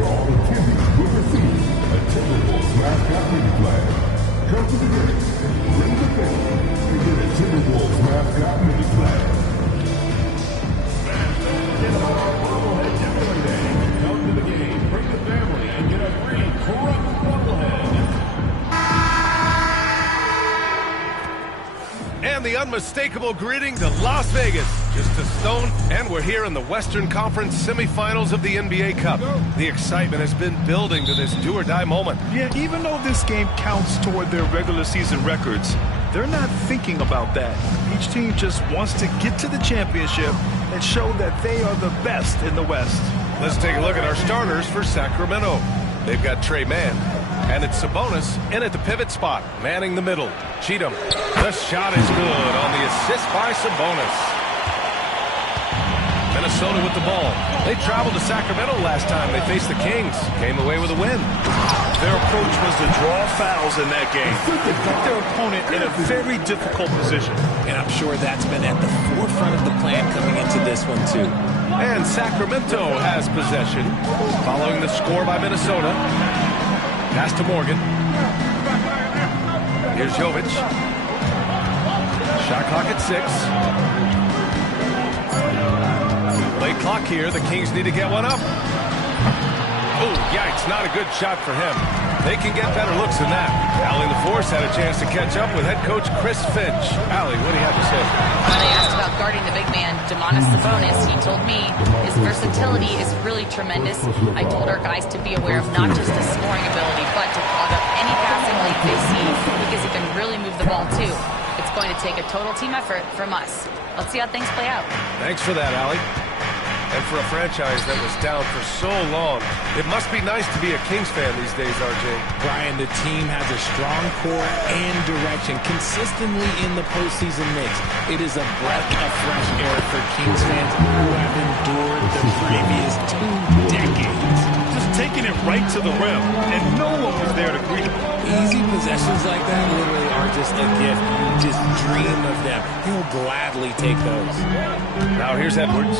for all attendees will receive a Timberwolves mascot mini flag. Come to the game, ring the bell, and get a Timberwolves mascot mini flag. Come to the game, bring the family, and get a free corrupt bobblehead. And the unmistakable greeting to Las Vegas. Just a stone, and we're here in the Western Conference semifinals of the NBA Cup. The excitement has been building to this do-or-die moment. Yeah, even though this game counts toward their regular season records, they're not thinking about that. Each team just wants to get to the championship and show that they are the best in the West. Let's take a look at our starters for Sacramento. They've got Trey Mann, and it's Sabonis in at the pivot spot, manning the middle. Cheatham, the shot is good on the assist by Sabonis. Minnesota with the ball. They traveled to Sacramento last time they faced the Kings. Came away with a win. Their approach was to draw fouls in that game. They put their opponent in a very difficult position. And I'm sure that's been at the forefront of the plan coming into this one, too. And Sacramento has possession. Following the score by Minnesota. Pass to Morgan. Here's Jovic. Shot clock at 6. Late clock here. The Kings need to get one up. Oh, yikes. Not a good shot for him. They can get better looks than that. Allie LaForce had a chance to catch up with head coach Chris Finch. Allie, what do you have to say? When I asked about guarding the big man, Domantas Sabonis, he told me his versatility is really tremendous. I told our guys to be aware of not just his scoring ability, but to clog up any passing lane they see, because he can really move the ball too. It's going to take a total team effort from us. Let's see how things play out. Thanks for that, Allie. And for a franchise that was down for so long, it must be nice to be a Kings fan these days, RJ. Brian, the team has a strong core and direction consistently in the postseason mix. It is a breath of fresh air for Kings fans who have endured the previous 2 decades. Just taking it right to the rim, and no one was there to greet him. Easy possessions like that literally are just a gift. You just dream of them. He'll gladly take those. Now here's Edwards.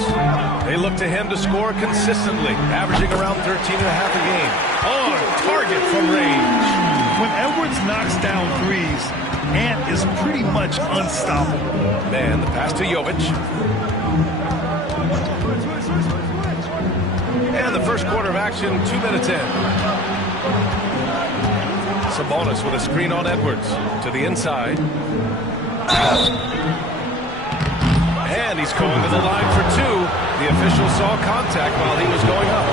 They look to him to score consistently, averaging around 13.5 a game. On target from range. When Edwards knocks down threes, Ant is pretty much unstoppable. Man, the pass to Jovic. And the first quarter of action, 2 minutes in. Sabonis with a screen on Edwards to the inside. And he's going to the line for 2. The official saw contact while he was going up.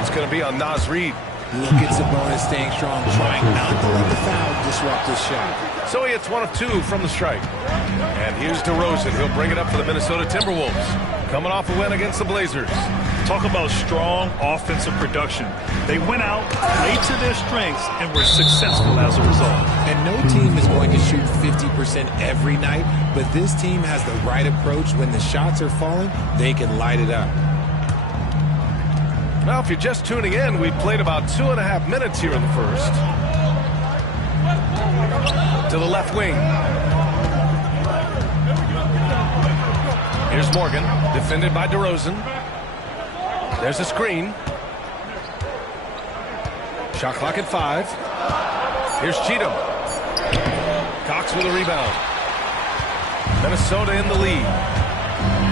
It's going to be on Naz Reid. Look at Sabonis staying strong, trying not to let the foul disrupt his shot. So he hits 1 of 2 from the strike. And here's DeRozan. He'll bring it up for the Minnesota Timberwolves. Coming off a win against the Blazers. Talk about strong offensive production. They went out, played to their strengths, and were successful as a result. And no team is going to shoot 50% every night, but this team has the right approach. When the shots are falling, they can light it up. Well, if you're just tuning in, we've played about 2.5 minutes here in the first. To the left wing. Here's Morgan, defended by DeRozan. There's a screen. Shot clock at 5. Here's Cheatham. Cox with a rebound. Minnesota in the lead.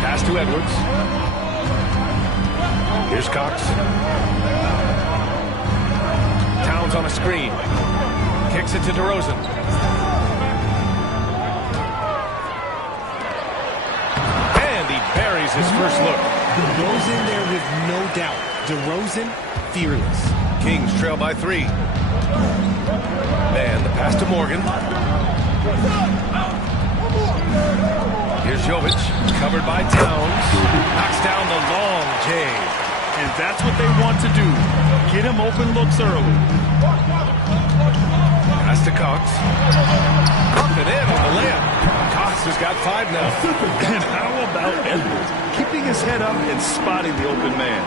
Pass to Edwards. Here's Cox. Towns on a screen. Kicks it to DeRozan. And he buries his first look. Goes in there with no doubt. DeRozan, fearless. Kings trail by 3. Man, the pass to Morgan. Here's Jovic, covered by Towns. Knocks down the long J. And that's what they want to do. Get him open looks early. Pass to Cox. Up and in on the layup. Cox has got 5 now. And how about Edwards? Keeping his head up and spotting the open man.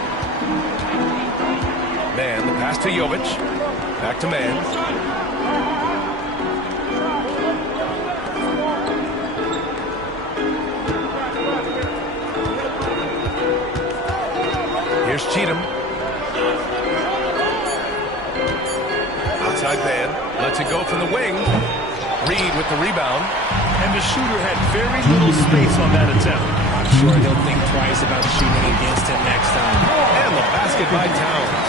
Man, the pass to Jovic. Back to Man. Here's Cheatham. Outside man. Lets it go from the wing. Reed with the rebound. And the shooter had very little space on that attempt. I'm sure he'll think twice about shooting against him next time. And the basket by Towns.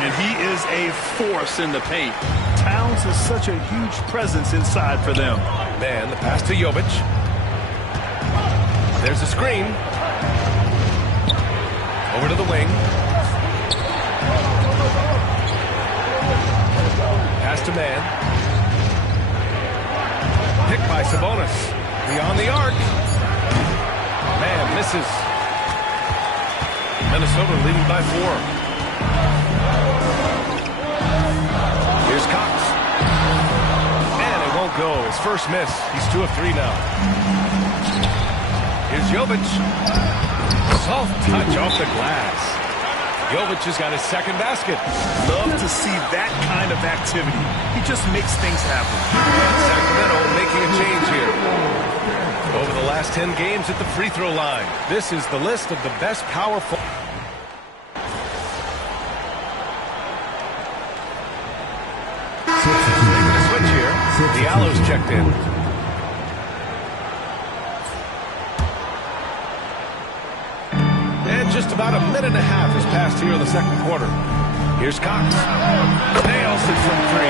And he is a force in the paint. Towns is such a huge presence inside for them. Man, the pass to Jovic. There's a screen. Over to the wing. Pass to man. Picked by Sabonis. Beyond the arc. Man misses. Minnesota leading by 4. Here's Cox. And it won't go. His first miss. He's 2 of 3 now. Here's Jovic. Soft touch off the glass. Jovic has got his second basket. Love to see that kind of activity. He just makes things happen. And Sacramento making a change here. Over the last 10 games at the free throw line. This is the list of the best power forwards. Making a switch here. Diallo's checked in. And just about a minute and a half has passed here in the second quarter. Here's Cox. Nails it from 3.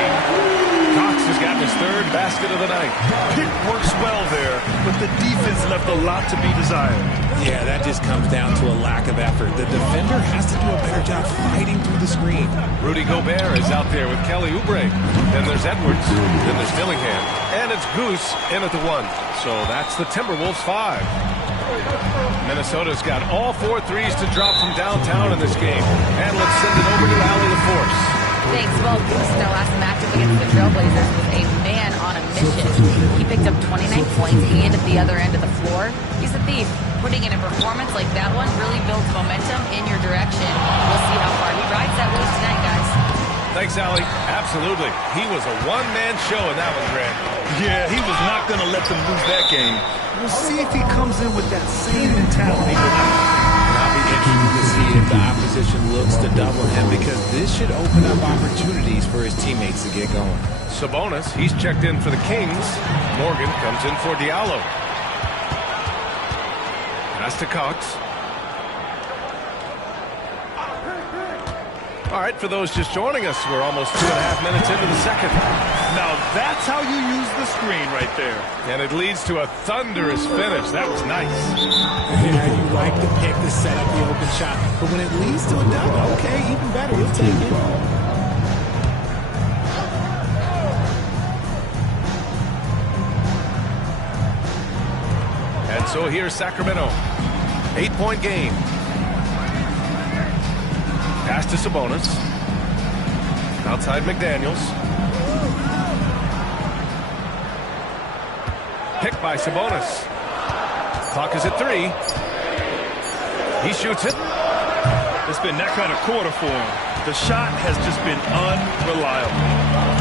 Cox has gotten his third basket of the night. Pick works well there, but the defense left a lot to be desired. Yeah, that just comes down to a lack of effort. The defender has to do a better job fighting through the screen. Rudy Gobert is out there with Kelly Oubre. Then there's Edwards. Then there's Dillingham. And it's Goose in at the 1. So that's the Timberwolves 5. Minnesota's got all 4 threes to drop from downtown in this game. And let's send it over to Allie LaForce. Thanks. Well, Goose in their last matchup against the Trailblazers was a man on a mission. He picked up 29 points and at the other end of the floor. He's a thief. Putting in a performance like that one really builds momentum in your direction. We'll see how far he rides that wave tonight, guys. Thanks, Allie. Absolutely. He was a one-man show in that one, Grant. Yeah, he was not going to let them lose that game. We'll see if he comes in with that same mentality tonight. I'll be interested to see if the opposition looks to double him, because this should open up opportunities for his teammates to get going. Sabonis, he's checked in for the Kings. Morgan comes in for Diallo. Pass to Cox. All right, for those just joining us, we're almost 2.5 minutes into the second. Now that's how you use the screen right there. And it leads to a thunderous finish. That was nice. Yeah, you like the pick to set up the open shot, but when it leads to a double, okay, even better, you'll take it. And so here's Sacramento. 8-point game. Pass to Sabonis. Outside McDaniels. Picked by Sabonis. Clock is at 3. He shoots it. It's been that kind of quarter for him. The shot has just been unreliable.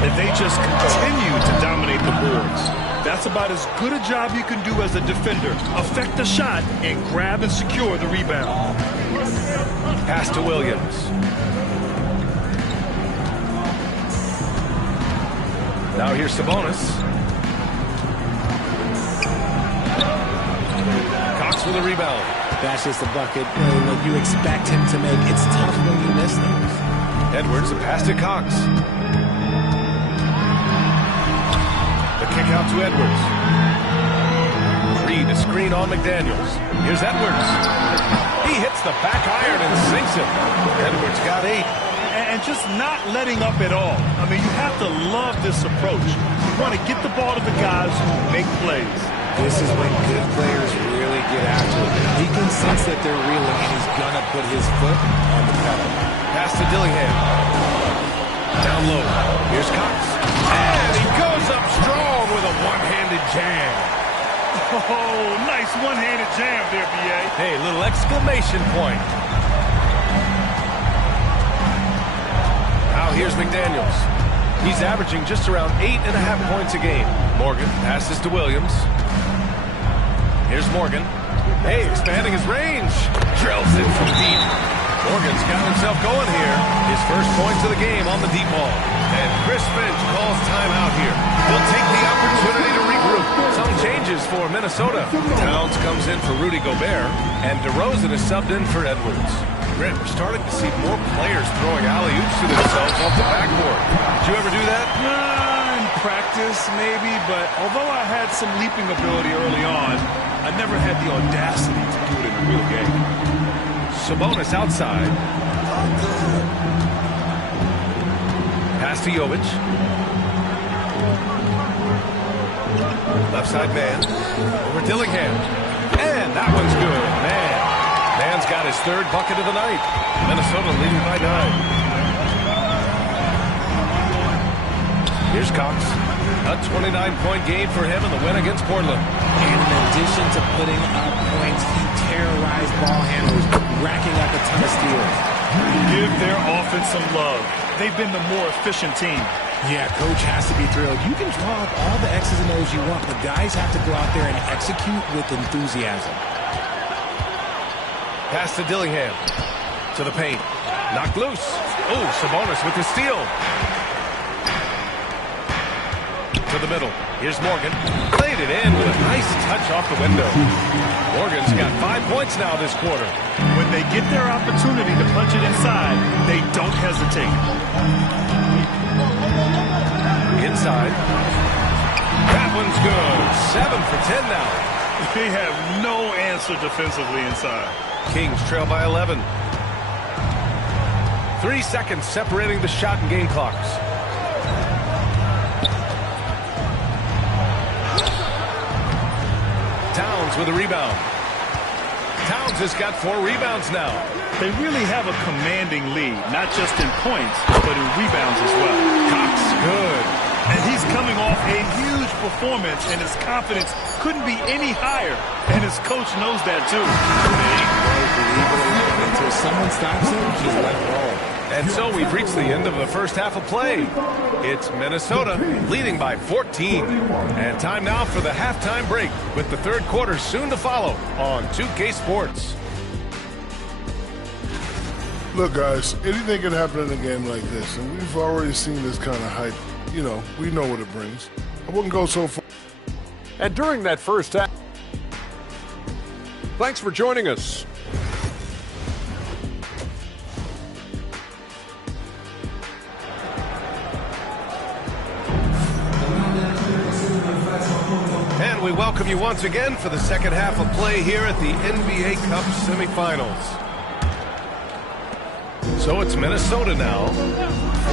And they just continue to dominate the boards. That's about as good a job you can do as a defender. Affect the shot and grab and secure the rebound. Pass to Williams. Now here's Sabonis. Cox with a rebound. That's just a bucket what you expect him to make. It's tough when you miss those. Edwards, a pass to Cox. The kick out to Edwards. Reed, a screen on McDaniels. Here's Edwards. He hits the back iron and sinks it. Edwards got 8. And just not letting up at all. I mean, you have to love this approach. You want to get the ball to the guys who make plays. This is when good players really get after it. He can sense that they're reeling, and he's going to put his foot on the pedal. Pass to Dillingham. Down low. Here's Cox. And he goes up strong with a one-handed jam. Oh, nice one-handed jam there, B.A. Hey, little exclamation point. Now here's McDaniels. He's averaging just around 8.5 points a game. Morgan passes to Williams. Here's Morgan. Hey, expanding his range. Drills it from deep. Morgan's got himself going here. His first points of the game on the deep ball. And Chris Finch calls timeout here. He'll take the opportunity to regroup. Some changes for Minnesota. Towns comes in for Rudy Gobert, and DeRozan is subbed in for Edwards. Grant, we're starting to see more players throwing alley-oops to themselves off the backboard. Did you ever do that? In practice, maybe, but although I had some leaping ability early on, I never had the audacity to do it in the real game. Sabonis outside. Pass to Jovic. Left side man. Over Dillingham. And that one's good. Man's got his third bucket of the night. Minnesota leading by 9. Here's Cox. A 29-point game for him in the win against Portland. And in addition to putting up points, he terrorized ball handlers, racking up a ton of steals. Give their offense some love. They've been the more efficient team. Yeah, coach has to be thrilled. You can draw up all the X's and O's you want, but guys have to go out there and execute with enthusiasm. Pass to Dillingham. To the paint. Knocked loose. Oh, Sabonis with the steal. To the middle. Here's Morgan. Played it in with a nice touch off the window. Morgan's got 5 points now this quarter. When they get their opportunity to punch it inside, they don't hesitate. Inside. That one's good. 7 for 10 now. They have no answer defensively inside. Kings trail by 11. 3 seconds separating the shot and game clocks. Towns with a rebound. Towns has got 4 rebounds now. They really have a commanding lead, not just in points, but in rebounds as well. Cox, good. And he's coming off a huge performance, and his confidence couldn't be any higher. And his coach knows that, too. Until someone stops him, he's let roll. And so we've reached the end of the first half of play. It's Minnesota leading by 14. And time now for the halftime break, with the third quarter soon to follow on 2K Sports. Look, guys, anything can happen in a game like this, and we've already seen this kind of hype. You know, we know what it brings. I wouldn't go so far. And during that first half, thanks for joining us. And we welcome you once again for the second half of play here at the NBA Cup semifinals. So it's Minnesota now.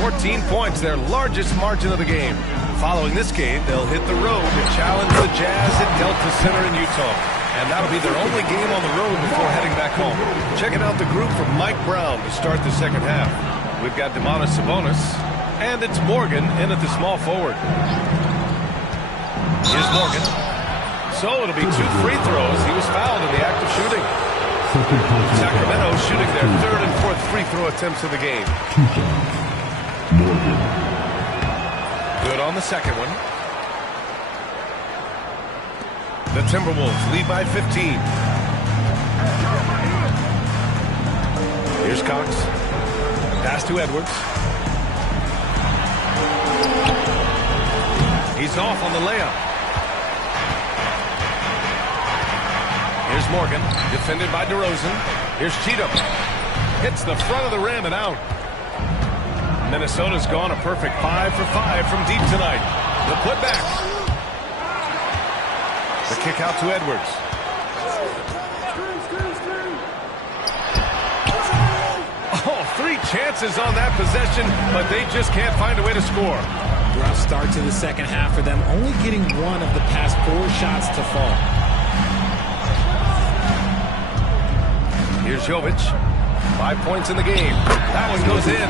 14 points, their largest margin of the game. Following this game, they'll hit the road to challenge the Jazz at Delta Center in Utah. And that'll be their only game on the road before heading back home. Checking out the group from Mike Brown to start the second half. We've got Domantas Sabonis, and it's Morgan in at the small forward. Here's Morgan. So it'll be 2 free throws. He was fouled in the act of shooting. Sacramento shooting their third and fourth free throw attempts of the game. Morgan. Good on the second one. The Timberwolves lead by 15. Here's Cox. Pass to Edwards. He's off on the layup. Here's Morgan, defended by DeRozan. Here's Cheatham. Hits the front of the rim and out. Minnesota's gone a perfect 5 for 5 from deep tonight. The putback. The kick out to Edwards. Oh, 3 chances on that possession, but they just can't find a way to score. Rough start to the second half for them, only getting 1 of the past 4 shots to fall. Here's Jovic. 5 points in the game. That one goes in.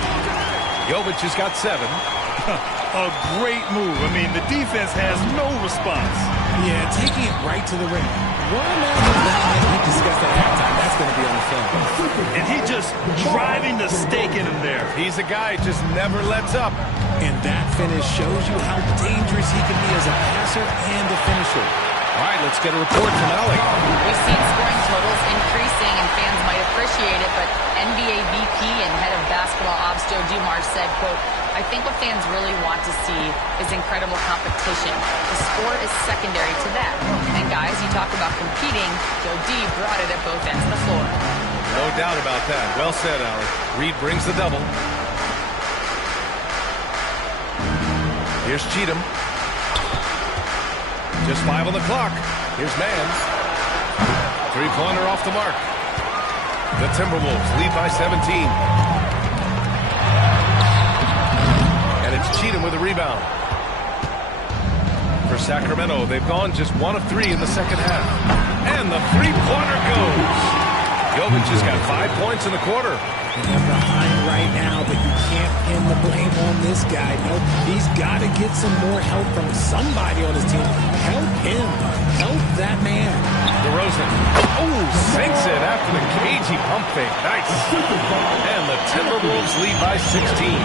Jovic has got 7. A great move. I mean, the defense has no response. Yeah, taking it right to the rim. What that we discussed at halftime, that's going to be on the film. And he just driving the stake in him there. He's a guy who just never lets up. And that finish shows you how dangerous he can be as a passer and a finisher. All right, let's get a report from Allie. We've seen scoring totals increasing, and fans might appreciate it, but NBA VP and head of basketball ops Joe Dumars said, quote, "I think what fans really want to see is incredible competition. The score is secondary to that. And guys, you talk about competing, Joe D brought it at both ends of the floor." No doubt about that. Well said, Allie. Reed brings the double. Here's Cheatham. Just 5 on the clock. Here's Mann. Three-pointer off the mark. The Timberwolves lead by 17. And it's Cheatham with a rebound. For Sacramento, they've gone just 1 of 3 in the second half. And the three-pointer goes. Jovic has got 5 points in the quarter. And they're behind right now, but you can't pin the blame on this guy. No, he's got to get some more help from somebody on his team. Help him. Help that man. DeRozan. Oh, sinks it after the cagey pump fake. Nice. And the Timberwolves lead by 16.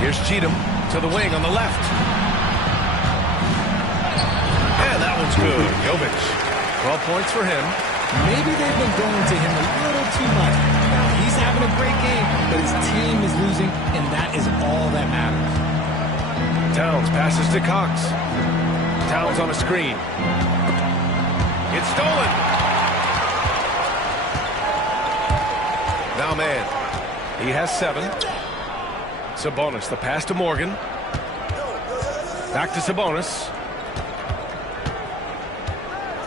Here's Cheatham to the wing on the left. And that one's good. Jovic. 12 points for him. Maybe they've been going to him a little too much. Now, he's having a great game, but his team is losing, and that is all that matters. Towns passes to Cox. Towns on a screen. It's stolen. Now man. He has 7. Sabonis, the pass to Morgan. Back to Sabonis.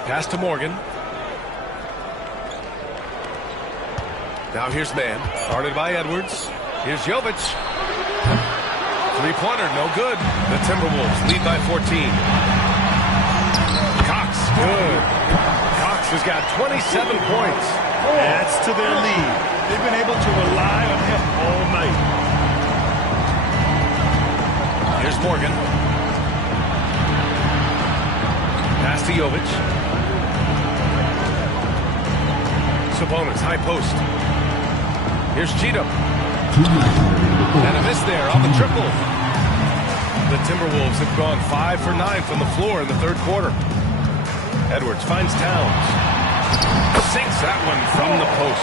Pass to Morgan. Now here's Mann. Guarded by Edwards. Here's Jovic. Three-pointer, no good. The Timberwolves lead by 14. Cox, good. Cox has got 27 points. Adds to their lead. They've been able to rely on him all night. Here's Morgan. Pass to Jovic. Sabonis, high post. Here's Cheatham. And a miss there on the triple. The Timberwolves have gone 5 for 9 from the floor in the third quarter. Edwards finds Towns. Sinks that one from the post.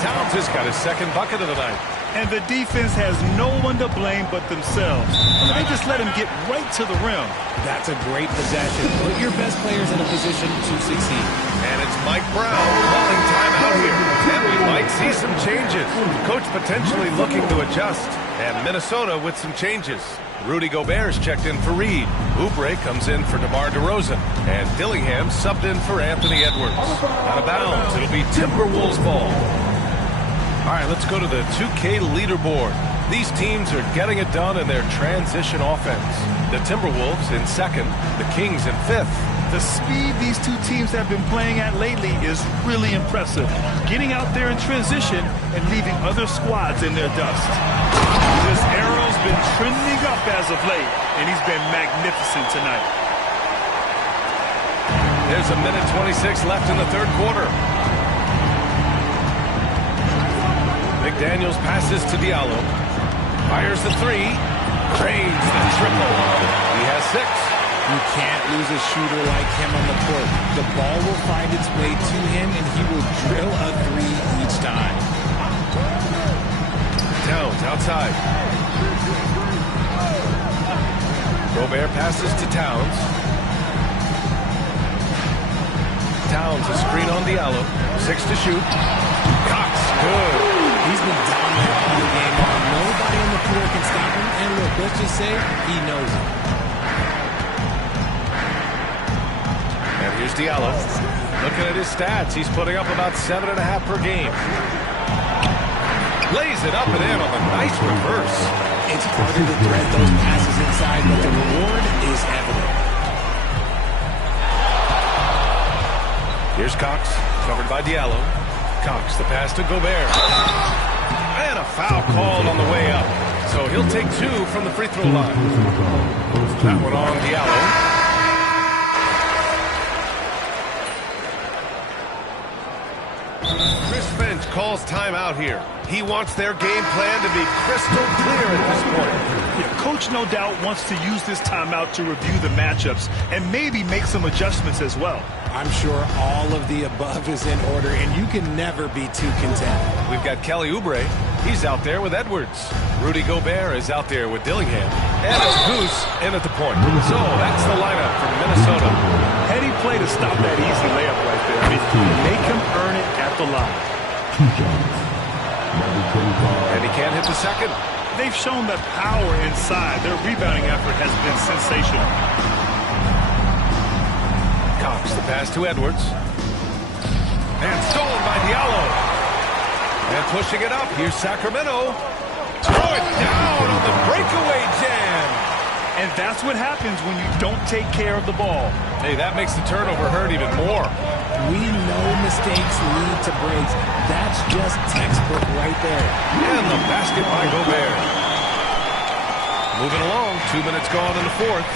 Towns has got his second bucket of the night. And the defense has no one to blame but themselves. They just let him get right to the rim. That's a great possession. Put your best players in a position to succeed. And it's Mike Brown calling timeout here. And we might see some changes. Coach potentially looking to adjust. And Minnesota with some changes. Rudy Gobert's checked in for Reed. Oubre comes in for DeMar DeRozan. And Dillingham subbed in for Anthony Edwards. Out of bounds, it'll be Timberwolves ball. All right, let's go to the 2K leaderboard. These teams are getting it done in their transition offense. The Timberwolves in second, the Kings in 5th. The speed these two teams have been playing at lately is really impressive. Getting out there in transition and leaving other squads in their dust. This arrow's been trending up as of late, and he's been magnificent tonight. There's a minute 26 left in the third quarter. McDaniels passes to Diallo. Fires the 3. Drains the triple. He has 6. You can't lose a shooter like him on the court. The ball will find its way to him, and he will drill a 3 each time. Towns outside. Gobert passes to Towns. Towns a screen on Diallo. 6 to shoot. Cox, good. He's been dominant all the game long. Nobody on the floor can stop him. And look, let's just say he knows it. And here's Diallo. Looking at his stats, he's putting up about 7.5 per game. Lays it up and in on the nice reverse. It's harder to thread those passes inside, but the reward is evident. Here's Cox, covered by Diallo. Cox, the pass to Gobert. And a foul called on the way up. So he'll take 2 from the free throw line. That one on Diallo. Chris Finch calls timeout here. He wants their game plan to be crystal clear at this point. Yeah, Coach no doubt wants to use this timeout to review the matchups and maybe make some adjustments as well. I'm sure all of the above is in order, and you can never be too content. We've got Kelly Oubre. He's out there with Edwards. Rudy Gobert is out there with Dillingham. And it's Goose in at the point. So that's the lineup from Minnesota. Heady play to stop that easy layup right there. I mean, make him earn it at the line. And he can't hit the second. They've shown that power inside. Their rebounding effort has been sensational. Cox, the pass to Edwards. And stolen by Diallo. And pushing it up. Here's Sacramento. Throw it down on the breakaway jam. And that's what happens when you don't take care of the ball. Hey, that makes the turnover hurt even more. We know mistakes lead to breaks. That's just textbook right there. And the basket by Gobert. Moving along. 2 minutes gone in the fourth.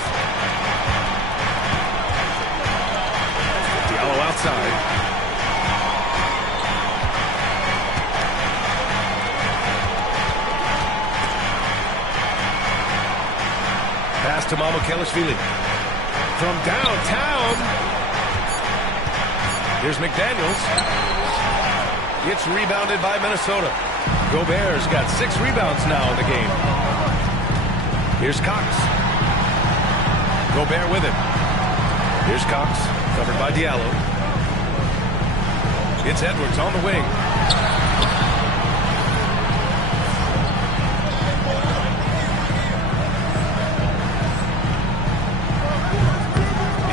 Diallo outside. Pass to Mamukelashvili. From downtown. Here's McDaniels. It's rebounded by Minnesota. Gobert's got 6 rebounds now in the game. Here's Cox. Gobert with it. Here's Cox, covered by Diallo. It's Edwards on the wing.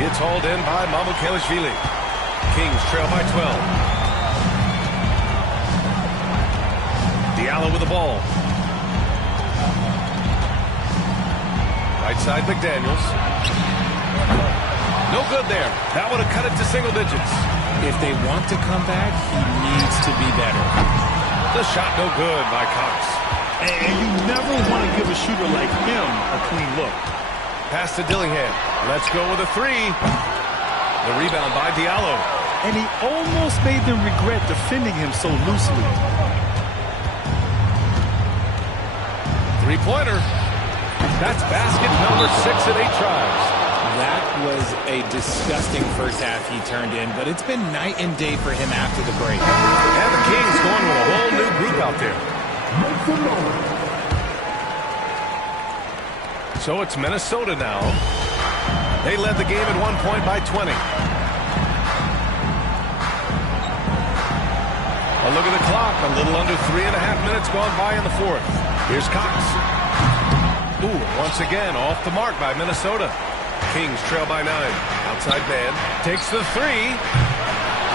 It's hauled in by Mamukelashvili. Kings trail by 12. Diallo with the ball. Right side McDaniels. No good there. That would have cut it to single digits. If they want to come back, he needs to be better. The shot no good by Cox. And you never want to give a shooter like him a clean look. Pass to Dillingham. Let's go with a 3. The rebound by Diallo. And he almost made them regret defending him so loosely. Three-pointer. That's basket number 6 in 8 tries. That was a disgusting first half he turned in, but it's been night and day for him after the break. And the Kings going with a whole new group out there. So it's Minnesota now. They led the game at 1 point by 20. A look at the clock. A little under 3.5 minutes gone by in the fourth. Here's Cox. Ooh, once again, off the mark by Minnesota. Kings trail by 9. Outside man. Takes the 3.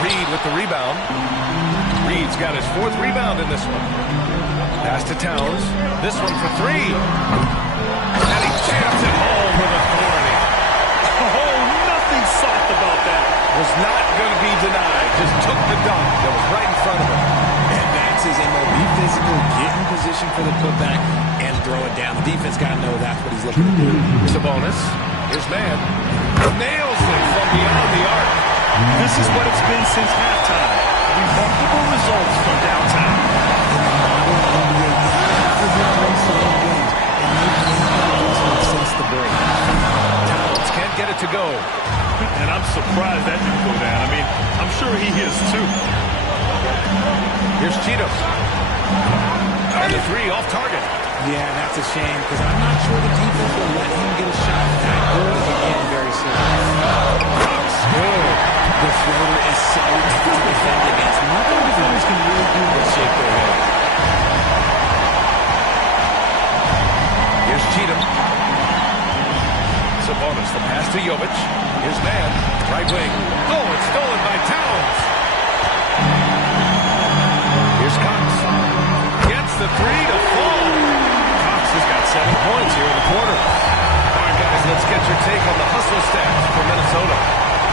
Reed with the rebound. Reed's got his 4th rebound in this one. Pass to Towns. This one for 3. And he jams it home with authority. Oh, nothing soft about that. Was not going to be denied. Just took the dunk that was right in front of him. And that's his MO. Be physical, get in position for the putback, and throw it down. The defense got to know that's what he's looking to do. Sabonis. Here's man. Nails it from beyond the arc. This is what it's been since halftime. Remarkable results from downtown. Since the break. Towns can't get it to go. And I'm surprised that didn't go down. I mean, I'm sure he is too. Here's Cheatham. And the 3 off target. Yeah, that's a shame, because I'm not sure the defense will let him get a shot that good again very soon. The floater is so tough to defend against. Nothing defenders can really do but shake their head. Here's Cheatham. Sabonis, the pass to Jovic. Here's man. Right wing. Oh, it's stolen by Towns. Here's Cox. Gets the 3 to fall. Cox has got 7 points here in the quarter. All right, guys, let's get your take on the hustle stats for Minnesota.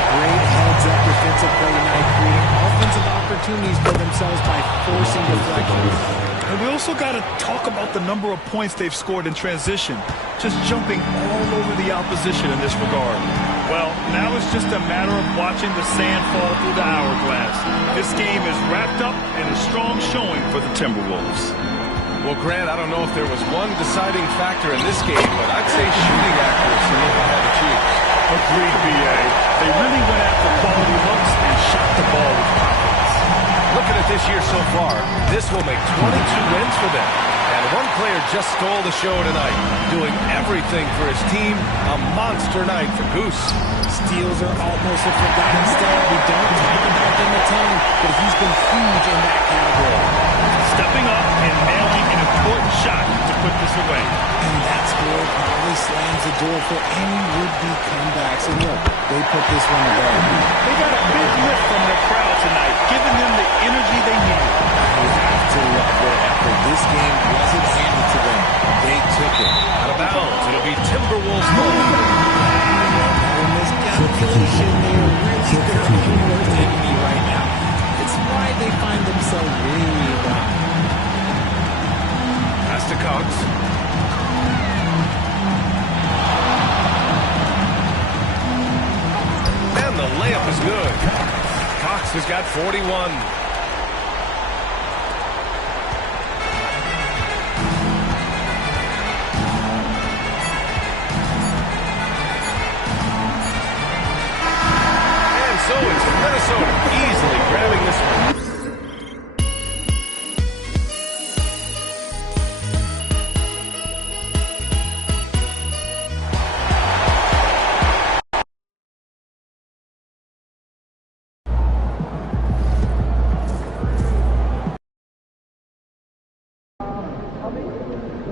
Great heads-up defensive play tonight, creating offensive opportunities for themselves by forcing deflections. And we also got to talk about the number of points they've scored in transition. Just jumping all over the opposition in this regard. Well, now it's just a matter of watching the sand fall through the hourglass. This game is wrapped up in a strong showing for the Timberwolves. Well, Grant, I don't know if there was one deciding factor in this game, but I'd say shooting accuracy if I had to choose. Agreed, B.A. They really went after quality looks and shot the ball with confidence. Looking at this year so far, this will make 22 wins for them. And one player just stole the show tonight, doing everything for his team. A monster night for Goose. Steals are almost a forgotten stat. We don't talk about them a ton, but he's been huge in that category. Stepping up and nailing an important shot to put this away. And that score probably slams the door for any would-be comebacks. And look, they put this one away. They got a big lift from their crowd tonight, giving them the energy they needed. You have to love their effort. This game wasn't handed to them. They took it. Out of bounds. It'll be Timberwolves ball. In this calculation, they are really their own worst enemy right now. It's why they find themselves really wrong. Pass to Cox. And the layup is good. Cox has got 41. So it's Minnesota easily grabbing this one.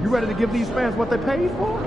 You ready to give these fans what they paid for?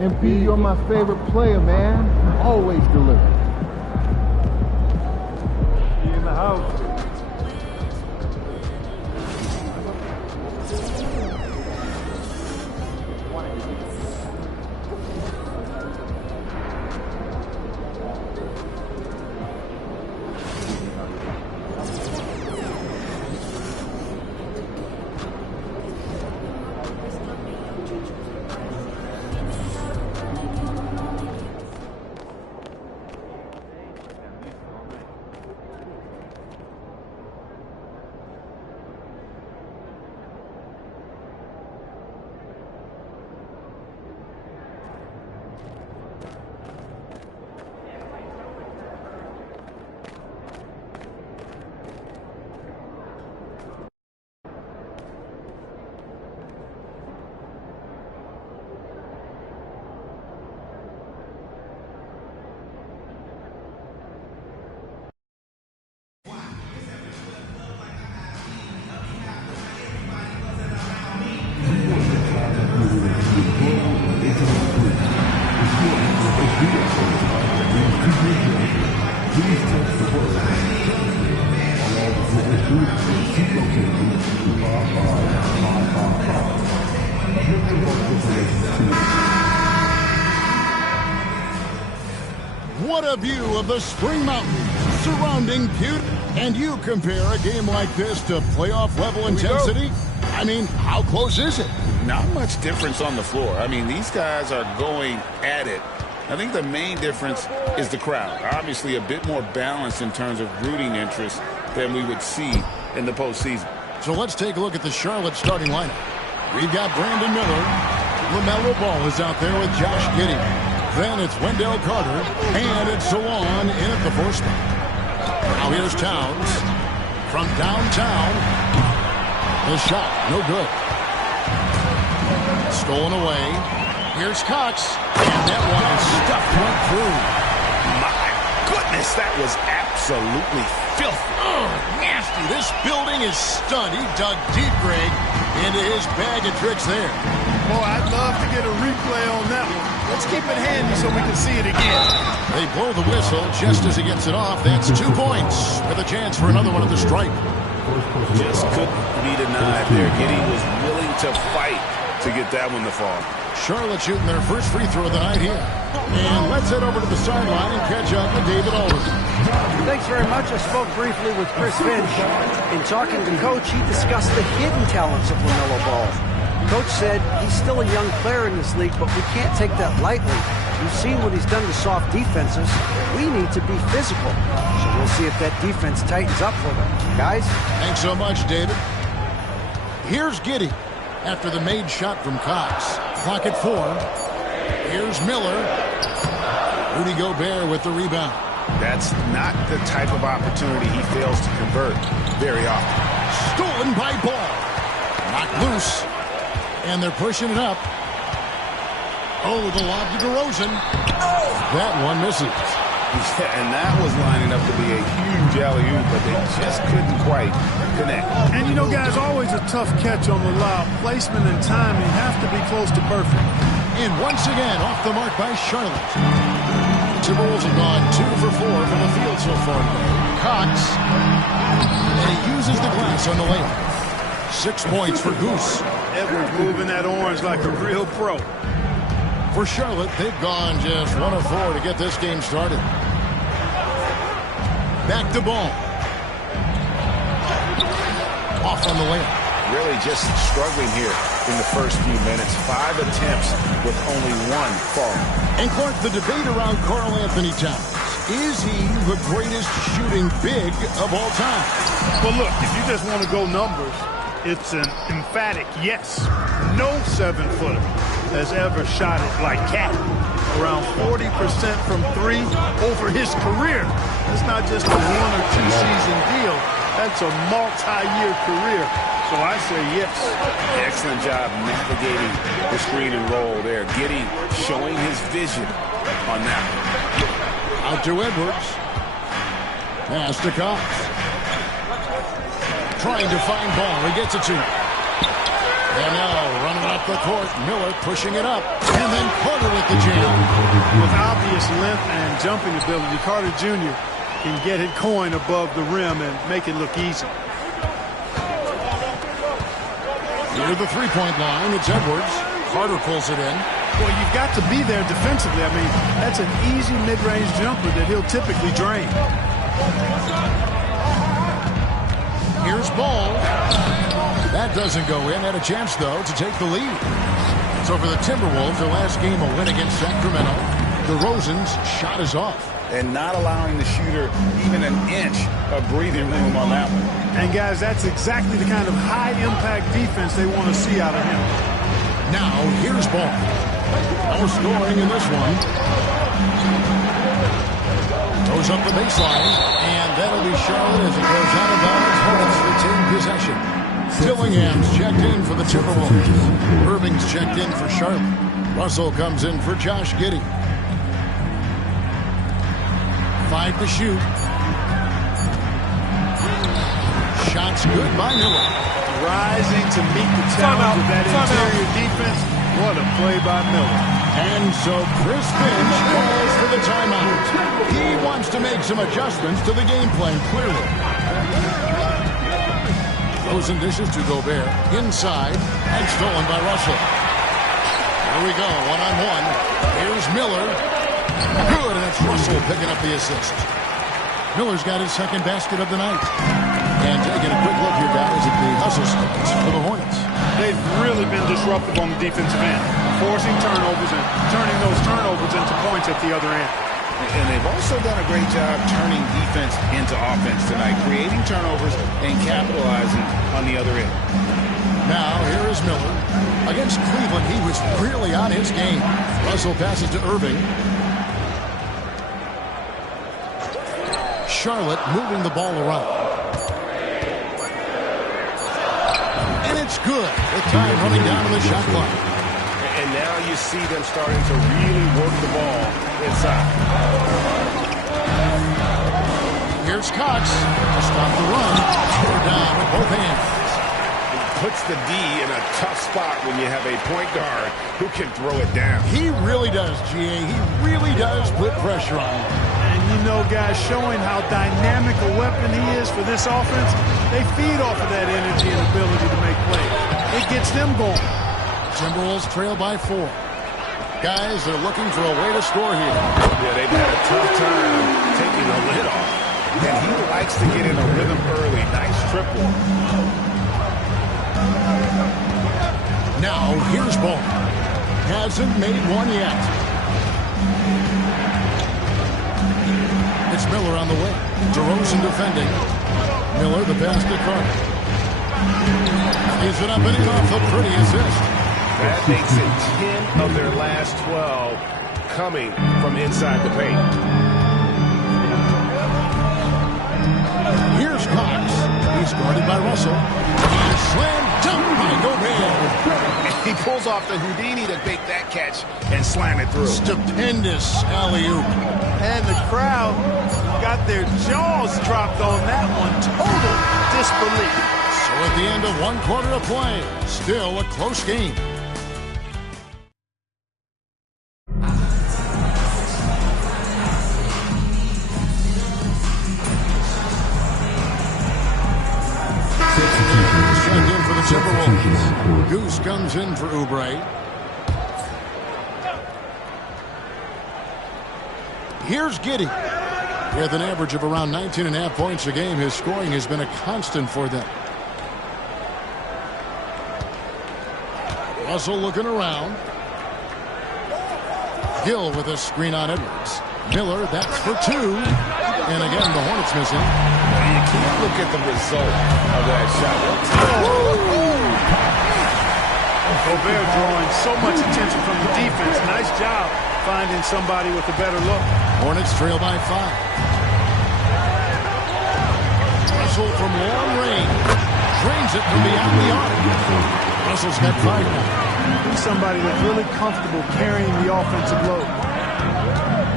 MP, you're my favorite player, man. You always deliver. Be in the house. What a view of the Spring Mountains surrounding Butte. And you compare a game like this to playoff level intensity? I mean, how close is it? Not much difference on the floor. I mean, these guys are going at it. I think the main difference is the crowd. Obviously, a bit more balanced in terms of rooting interest than we would see in the postseason. So let's take a look at the Charlotte starting lineup. We've got Brandon Miller. LaMelo Ball is out there with Josh Giddey. Then it's Wendell Carter, and it's Salon in at the 4 spot. Now here's Towns from downtown. The shot, no good. Stolen away. Here's Cox, and that one is stuffed right through. My goodness, that was absolutely filthy. Oh, nasty. This building is stunned. He dug deep, Greg, into his bag of tricks there. Boy, I'd love to get a replay on that one. Let's keep it handy so we can see it again. They blow the whistle just as he gets it off. That's 2 points with a chance for another one at the stripe. Just couldn't be denied there. Giddey was willing to fight to get that one to fall. Charlotte shooting their first free throw of the night here. And let's head over to the sideline and catch up with David Aldridge. Thanks very much. I spoke briefly with Chris Finch. In talking to Coach, he discussed the hidden talents of LaMelo Ball. Coach said he's still a young player in this league, but we can't take that lightly. We've seen what he's done to soft defenses. We need to be physical. So we'll see if that defense tightens up for them. Guys? Thanks so much, David. Here's Giddey after the made shot from Cox. Clock at 4. Here's Miller. Rudy Gobert with the rebound. That's not the type of opportunity he fails to convert very often. Stolen by Ball. Knocked loose. And they're pushing it up. Oh, the lob to DeRozan. That one misses. And that was lining up to be a huge alley-oop, but they just couldn't quite connect. And you know, guys, always a tough catch on the lob. Placement and timing have to be close to perfect. And once again, off the mark by Charlotte. Timberwolves have gone 2 for 4 from the field so far today. Cox. And he uses the glass on the layup. 6 points for Goose. Edwards moving that orange like a real pro. For Charlotte, they've gone just 1 of 4 to get this game started. Back to Ball. Off on the layup. Really just struggling here in the first few minutes. 5 attempts with only 1 fall. And Clark, the debate around Karl Anthony Towns. Is he the greatest shooting big of all time? Well, look, if you just want to go numbers, it's an emphatic yes. No 7-footer has ever shot it like Cat. Around 40% from 3 over his career. That's not just a 1 or 2 season deal. That's a multi-year career. So I say yes. Excellent job navigating the screen and roll there. Giddey showing his vision on that one. Out to Edwards. Pass to Cox. Trying to find Ball. He gets it to him. And now running up the court. Miller pushing it up. And then Carter with the jam. With obvious length and jumping ability, Carter Jr. can get it going above the rim and make it look easy. Near the three-point line, it's Edwards. Carter pulls it in. Well, you've got to be there defensively. I mean, that's an easy mid-range jumper that he'll typically drain. Here's Ball. That doesn't go in. Had a chance, though, to take the lead. So for the Timberwolves, their last game a win against Sacramento. DeRozan's shot is off. And not allowing the shooter even an inch of breathing room on that one. And, guys, that's exactly the kind of high-impact defense they want to see out of him. Now, here's Ball. No scoring in this one. Goes up the baseline, and that'll be Charlotte as it goes out of bounds. Hornets retain possession. Dillingham's checked in for the Timberwolves. Irving's checked in for Charlotte. Russell comes in for Josh Giddey. 5 to shoot. Shots good by Miller. Rising to meet the challenge of that interior defense. What a play by Miller. And so Chris Finch calls for the timeout. He wants to make some adjustments to the game plan, clearly. Goes and dishes to Gobert. Inside. And stolen by Russell. Here we go. One-on-one. Here's Miller. Good, and it's Russell picking up the assist. Miller's got his second basket of the night. And taking a quick look here, guys, at the hustle stats for the Hornets. They've really been disruptive on the defensive end, forcing turnovers and turning those turnovers into points at the other end. And they've also done a great job turning defense into offense tonight, creating turnovers and capitalizing on the other end. Now, here is Miller. Against Cleveland, he was really on his game. Russell passes to Irving. Charlotte moving the ball around. And it's good. With time running down to the shot clock. And now you see them starting to really work the ball inside. Here's Cox to stop the run. They're down with both hands. Puts the D in a tough spot when you have a point guard who can throw it down. He really does, GA. He really does put pressure on him. And you know, guys, showing how dynamic a weapon he is for this offense, they feed off of that energy and ability to make plays. It gets them going. Timberwolves trail by 4. Guys, they're looking for a way to score here. Yeah, they've had a tough time taking the lid off. And he likes to get in a rhythm early. Nice triple. Now, here's Ball. Hasn't made one yet. It's Miller on the way. DeRozan defending. Miller, the pass to Carter. He's it up and in off a pretty assist. That makes it 10 of their last 12 coming from inside the paint. Here's Cox. He's guarded by Russell. And slam dunk by Gobert. He pulls off the Houdini to make that catch and slam it through. Stupendous alley-oop. And the crowd got their jaws dropped on that one. Total disbelief. So at the end of one quarter of play, still a close game. Checked in for the Timberwolves. Goose comes in for Oubre. Here's Giddey. With an average of around 19.5 points a game, his scoring has been a constant for them. Russell looking around. Gill with a screen on Edwards. Miller, that's for 2. And again, the Hornets missing. You can't look at the result of that shot. Gobert drawing so much attention from the defense. Nice job finding somebody with a better look. Hornets trail by 5. Russell from long range. Drains it from beyond the arc. Russell's got 5 now. He's somebody that's really comfortable carrying the offensive load.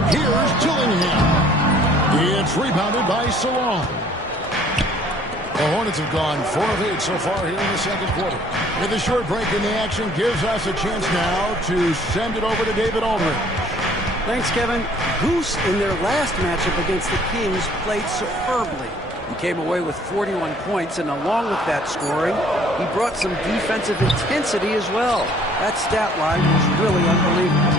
Here's Dillingham. It's rebounded by Salon. The Hornets have gone 4 of 8 so far here in the second quarter. With a short break in the action, gives us a chance now to send it over to David Aldridge. Thanks, Kevin. Goose, in their last matchup against the Kings, played superbly. He came away with 41 points, and along with that scoring, he brought some defensive intensity as well. That stat line was really unbelievable.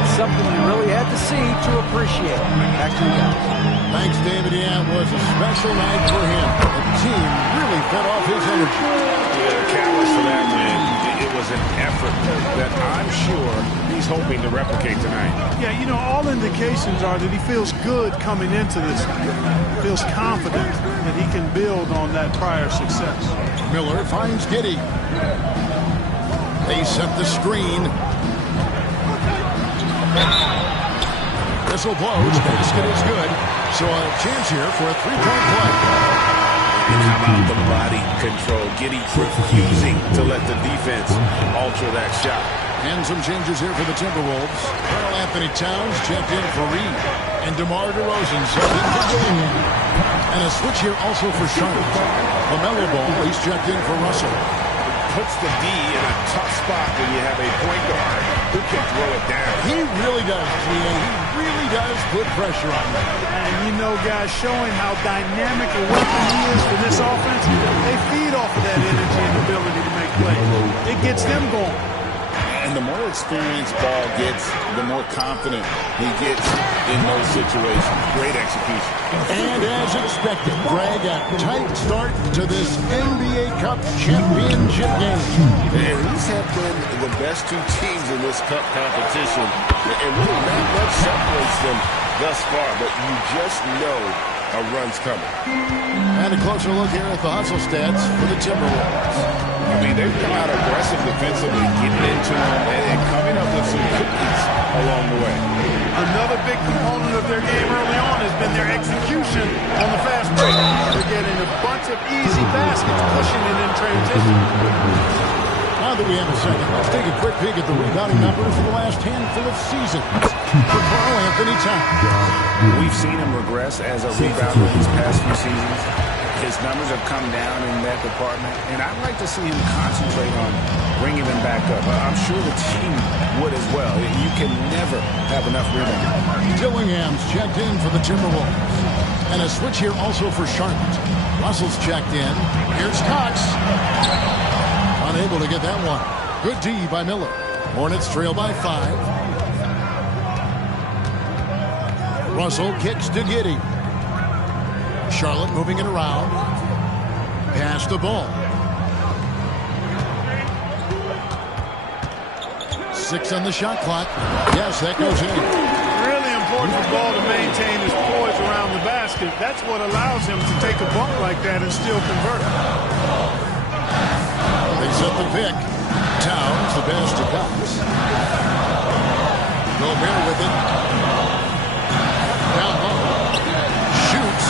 It's something we really had to see to appreciate. Back to you guys. Thanks, David. Yeah, it was a special night for him. The team really fed off his energy. Yeah, the catalyst for that win, it was an effort that I'm sure he's hoping to replicate tonight. Yeah, you know, all indications are that he feels good coming into this. Feels confident that he can build on that prior success. Miller finds Giddey. They set the screen. Whistle blows. Basket is good. So a chance here for a 3-point play. And how about the body control? Giddey refusing to let the defense alter that shot. And some changes here for the Timberwolves. Carl Anthony Towns checked in for Reed. And DeMar DeRozan subbed in for Dillingham. And a switch here also for Charlotte. LaMelo Ball, he's checked in for Russell. Puts the D in a tough spot when you have a point guard who can throw it down. He really does, G.A. He really does put pressure on them. And you know, guys, showing how dynamic a weapon he is for this offense, they feed off of that energy and ability to make plays. It gets them going. And the more experienced Ball gets, the more confident he gets in those situations. Great execution. And as expected, Greg, a tight start to this NBA Cup championship game. And these have been the best two teams in this Cup competition. And really not much separates them thus far, but you just know a run's coming. And a closer look here at the hustle stats for the Timberwolves. I mean, they've come out aggressive defensively, getting into them, and coming up with some cookies along the way. Another big component of their game early on has been their execution on the fast break. They're getting a bunch of easy baskets, pushing it in transition. Now that we have a second, let's take a quick peek at the rebounding numbers for the last handful of seasons for Karl Anthony Towns. We've seen him regress as a rebounder these past few seasons. His numbers have come down in that department, and I'd like to see him concentrate on bringing them back up. I'm sure the team would as well. You can never have enough rebounds. Dillingham's checked in for the Timberwolves. And a switch here also for Charlotte. Russell's checked in. Here's Cox. Unable to get that one. Good D by Miller. Hornets trail by 5. Russell kicks to Giddey. Charlotte moving it around. Pass the ball. 6 on the shot clock. Yes, that goes in. Really important for Ball to maintain his poise around the basket. That's what allows him to take a bump like that and still convert. They set the pick. Towns, the pass to Cox. Gobert with it. Down low. Shoots.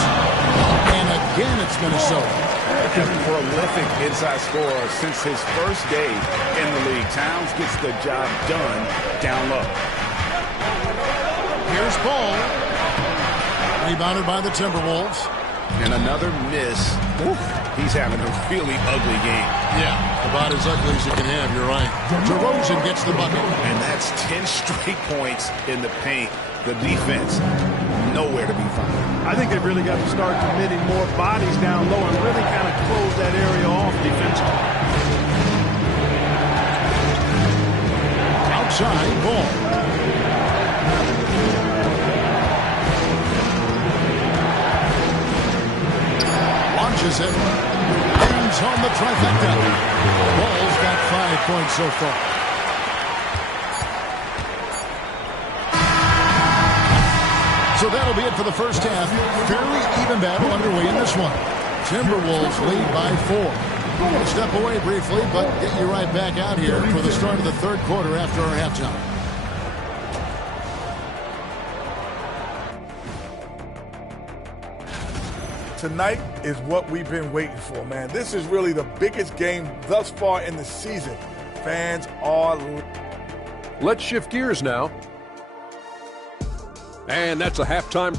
And again, it's Minnesota. A prolific inside scorer since his first day in the league. Towns gets the job done down low. Here's Ball. Rebounded by the Timberwolves. And another miss. Oof, he's having a really ugly game. Yeah, about as ugly as you can have, you're right. DeRozan gets the bucket. And that's 10 straight points in the paint. The defense, nowhere to be found. I think they've really got to start committing more bodies down low and really kind of close that area off defensively. Outside Ball. Launches it. Ends on the trifecta. Ball's got 5 points so far. So that'll be it for the first half. Fairly even battle underway in this one. Timberwolves lead by 4. We'll step away briefly, but get you right back out here for the start of the third quarter after our halftime. Tonight is what we've been waiting for, man. This is really the biggest game thus far in the season. Fans are... Let's shift gears now. And that's a halftime.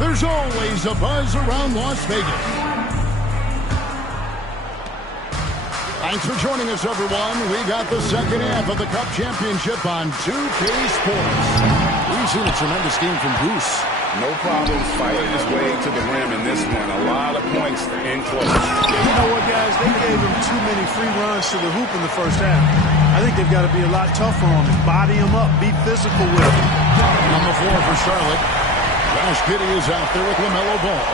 There's always a buzz around Las Vegas. Thanks for joining us, everyone. We got the second half of the Cup Championship on 2K Sports. We've seen a tremendous game from Goose. No problem fighting his way to the rim in this one. A lot of points in close. You know what, guys? They gave him too many free runs to the hoop in the first half. I think they've got to be a lot tougher on him. Body him up. Be physical with him. Number 4 for Charlotte. Josh Giddey is out there with LaMelo Ball.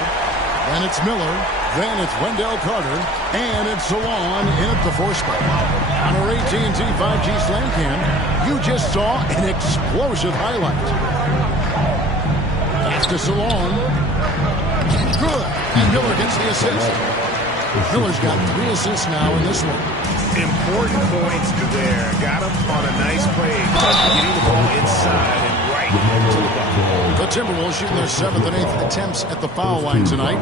Then it's Miller. Then it's Wendell Carter. And it's Salon in at the 4 spot. On our AT&T 5G Slam Cam, you just saw an explosive highlight. To Salon. Good. And Miller gets the assist. Miller's got 3 assists now in this one. Important points there. Got him on a nice play. Getting the ball inside and right to the ball. The Timberwolves shooting their 7th and 8th attempts at the foul line tonight.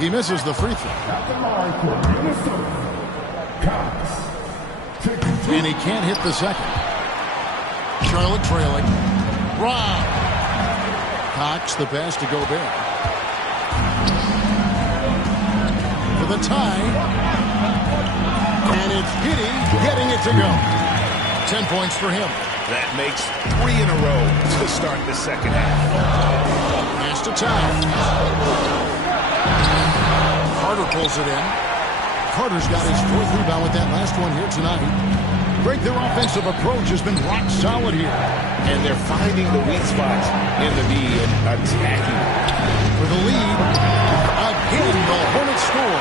He misses the free throw. And he can't hit the second. Charlotte trailing. Rob. Cox, the pass to Gobert. for the tie. And it's Giddey getting it to go. 10 points for him. That makes 3 in a row to start the second half. Pass to Towns. Carter pulls it in. Carter's got his 4th rebound with that last one here tonight. Greg, their offensive approach has been rock solid here. And they're finding the weak spots in the D and attacking. For the lead, again, the Hornets score.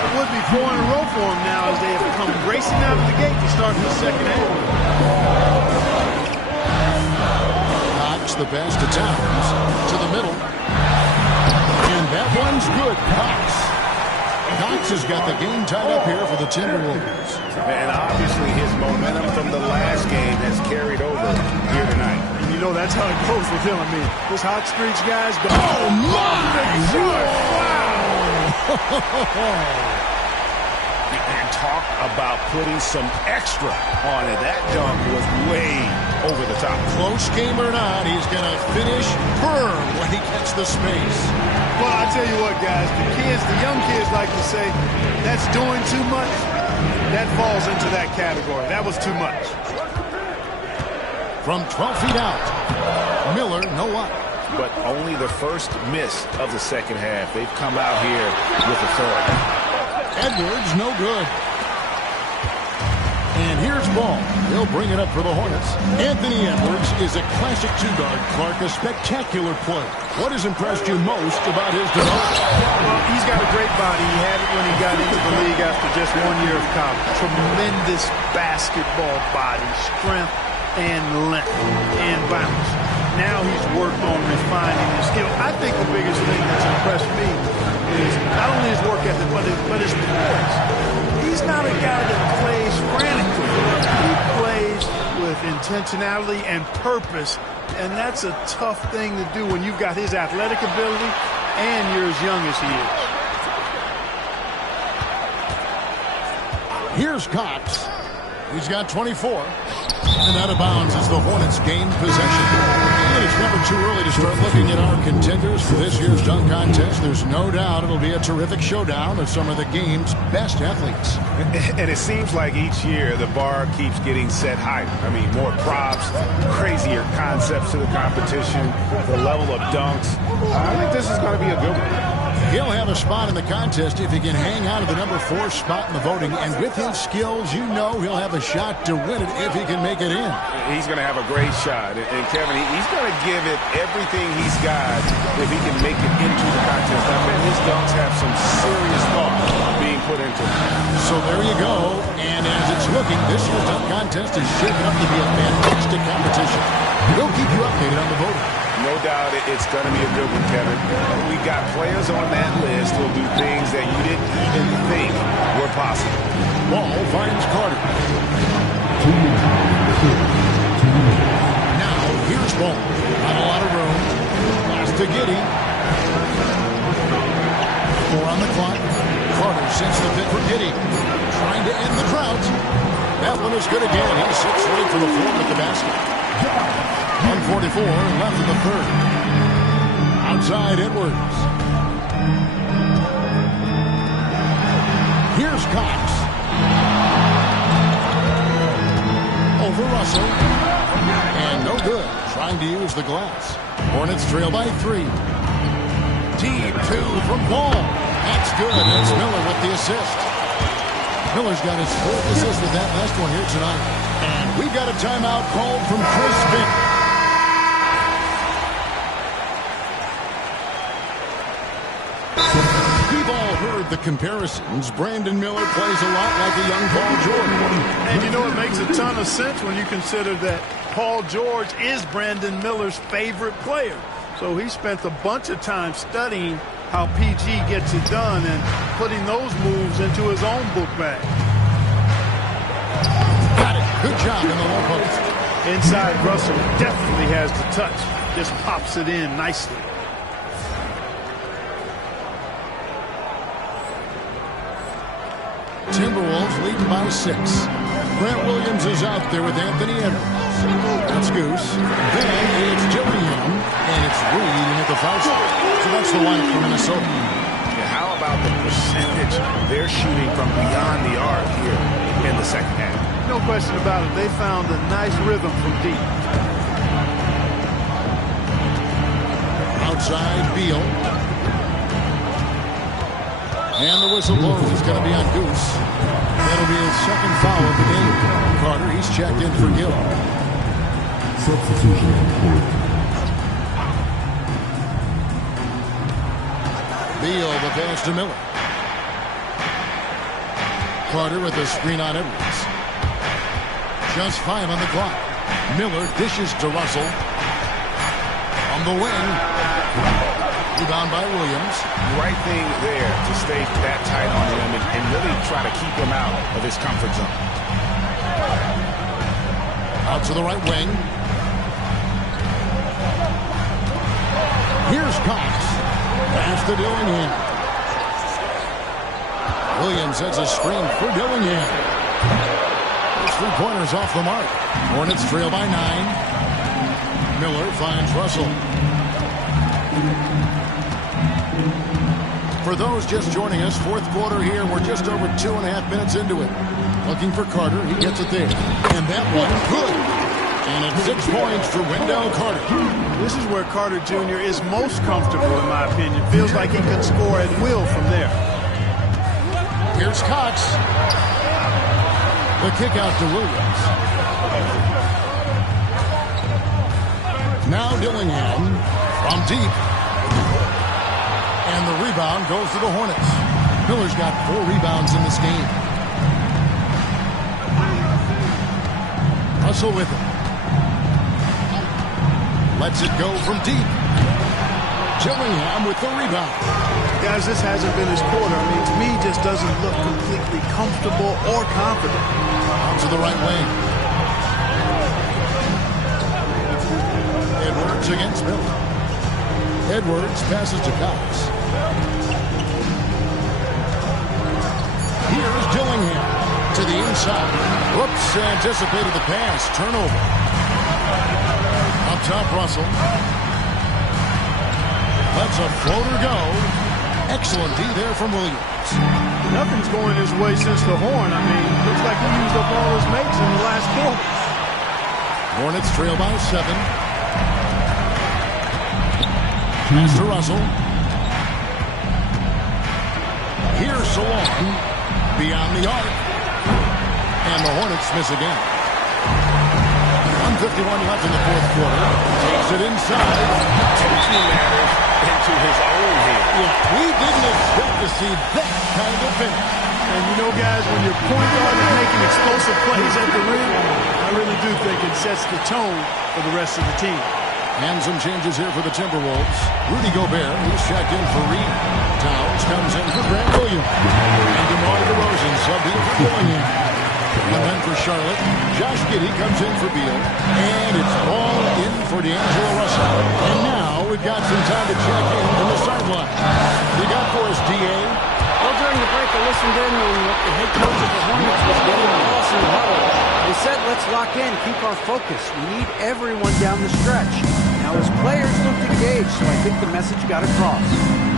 It would be 4 in a row for them now as they have come racing out of the gate to start the second half. Cox, the pass to Towns, to the middle. And that one's good. Cox has got the game tied up here for the Timberwolves. And obviously his momentum from the last game has carried over here tonight. And you know that's how it goes with him. I mean, those hot streaks guys go. Oh, my! Wow! And talk about putting some extra on it. That dunk was way over the top. Close game or not, he's going to finish firm when he gets the space. Well, I tell you what, guys, the young kids like to say, that's doing too much. That falls into that category. That was too much. From 12 feet out, Miller, no luck. But only the first miss of the second half. They've come out here with authority. Edwards, no good. And here's Ball. He'll bring it up for the Hornets. Anthony Edwards is a classic two-guard. Clark, a spectacular player. What has impressed you most about his development? Well, he's got a great body. He had it when he got into the league after just 1 year of college. Tremendous basketball body, strength, and length, and bounce. Now he's worked on refining his skill. I think the biggest thing that's impressed me is not only his work ethic, but his poise. He's not a guy that plays frantically. He plays with intentionality and purpose, and that's a tough thing to do when you've got his athletic ability and you're as young as he is. Here's Cox. He's got 24. And out of bounds as the Hornets gain possession. And it's never too early to start looking at our contenders for this year's dunk contest. There's no doubt it'll be a terrific showdown of some of the game's best athletes. And it seems like each year the bar keeps getting set higher. I mean, more props, crazier concepts to the competition, the level of dunks. I think this is going to be a good one. He'll have a spot in the contest if he can hang out of the number 4 spot in the voting. And with his skills, you know he'll have a shot to win it if he can make it in. He's going to have a great shot. And Kevin, he's going to give it everything he's got if he can make it into the contest. I bet his dunks have some serious thought being put into it. So there you go. And as it's looking, this year's dunk contest is shaping up to be a fantastic competition. We'll keep you updated on the voting. No doubt it's going to be a good one, Kevin. We got players on that list who will do things that you didn't even think were possible. Ball finds Carter. Now, here's Ball. Not a lot of room. Pass to Giddey. 4 on the clock. Carter sends the pick for Giddey. Trying to end the drought. That one is good again. He sits ready for the floor at the basket. 1:44 left in the third. Outside Edwards. Here's Cox. Over Russell. And no good. Trying to use the glass. Hornets trail by 3. Deep 2 from Ball. That's good. That's Miller with the assist. Miller's got his 4th assist with that last one here tonight. And we've got a timeout called from Chris Finch. We've all heard the comparisons. Brandon Miller plays a lot like a young Paul George. And you know, it makes a ton of sense when you consider that Paul George is Brandon Miller's favorite player. So he spent a bunch of time studying how PG gets it done and putting those moves into his own book bag. Got it. Good job in the low post. Inside, Russell definitely has the touch. Just pops it in nicely. Timberwolves leading by 6. Grant Williams is out there with Anthony Edwards. That's Goose. Then it's Gilliam, and it's Reed in at the foul spot. So that's the lineup for Minnesota. Yeah, how about the percentage shooting from beyond the arc here in the second half. No question about it. They found a nice rhythm from deep. Outside, Beal. And the whistle blows. It's going to be on Goose. That'll be his second foul of the game. Carter, he's checked in for Gill. Substitution report. Beal, the pass to Miller. Carter with the screen on Edwards. Just 5 on the clock. Miller dishes to Russell. On the wing. Rebound by Williams. Right thing there to stay that tight on him and really try to keep him out of his comfort zone. Out to the right wing. Here's Cox. Pass to Dillingham. Williams sets a screen for Dillingham. His 3-pointers off the mark. Hornets trail by 9. Miller finds Russell. For those just joining us, fourth quarter here. We're just over 2.5 minutes into it. Looking for Carter. He gets it there. And that one, good. And it's 6 points for Wendell Carter. This is where Carter Jr. is most comfortable, in my opinion. Feels like he can score at will from there. Here's Cox. The kick out to Williams. Now Dillingham from deep. And the rebound goes to the Hornets. Miller's got 4 rebounds in this game. Russell with it. Lets it go from deep. Dillingham with the rebound. Guys, this hasn't been his quarter. I mean, to me, he just doesn't look completely comfortable or confident. Out to the right wing. Edwards against Miller. Edwards passes to Cox. Here's Dillingham to the inside. Whoops, anticipated the pass. Turnover. Up top, Russell. Lets a floater go. Excellent D there from Williams. Nothing's going his way since the horn. I mean, looks like he used up all his mates in the last quarter. Hornets trail by 7. Pass to Russell. Here's Salon. Beyond the arc. And the Hornets miss again. 1:51 left in the fourth quarter. Takes it inside. Taking matters into his own hand. Yeah, we didn't expect to see that kind of finish. And you know, guys, when your point guard is making explosive plays at the rim, I really do think it sets the tone for the rest of the team. And some changes here for the Timberwolves. Rudy Gobert, he's checked in for Reed. Towns comes in for Grant Williams. And DeMar DeRozan subbed in for Dillingham. And then for Charlotte, Josh Giddey comes in for Beal. And it's all in for D'Angelo Russell. And now we've got some time to check in from the sideline. You got for us, D.A.? Well, during the break, I listened in on what the head coach of the Hornets was getting across in the huddle. They said, let's lock in, keep our focus. We need everyone down the stretch. Now, his players looked engaged, so I think the message got across.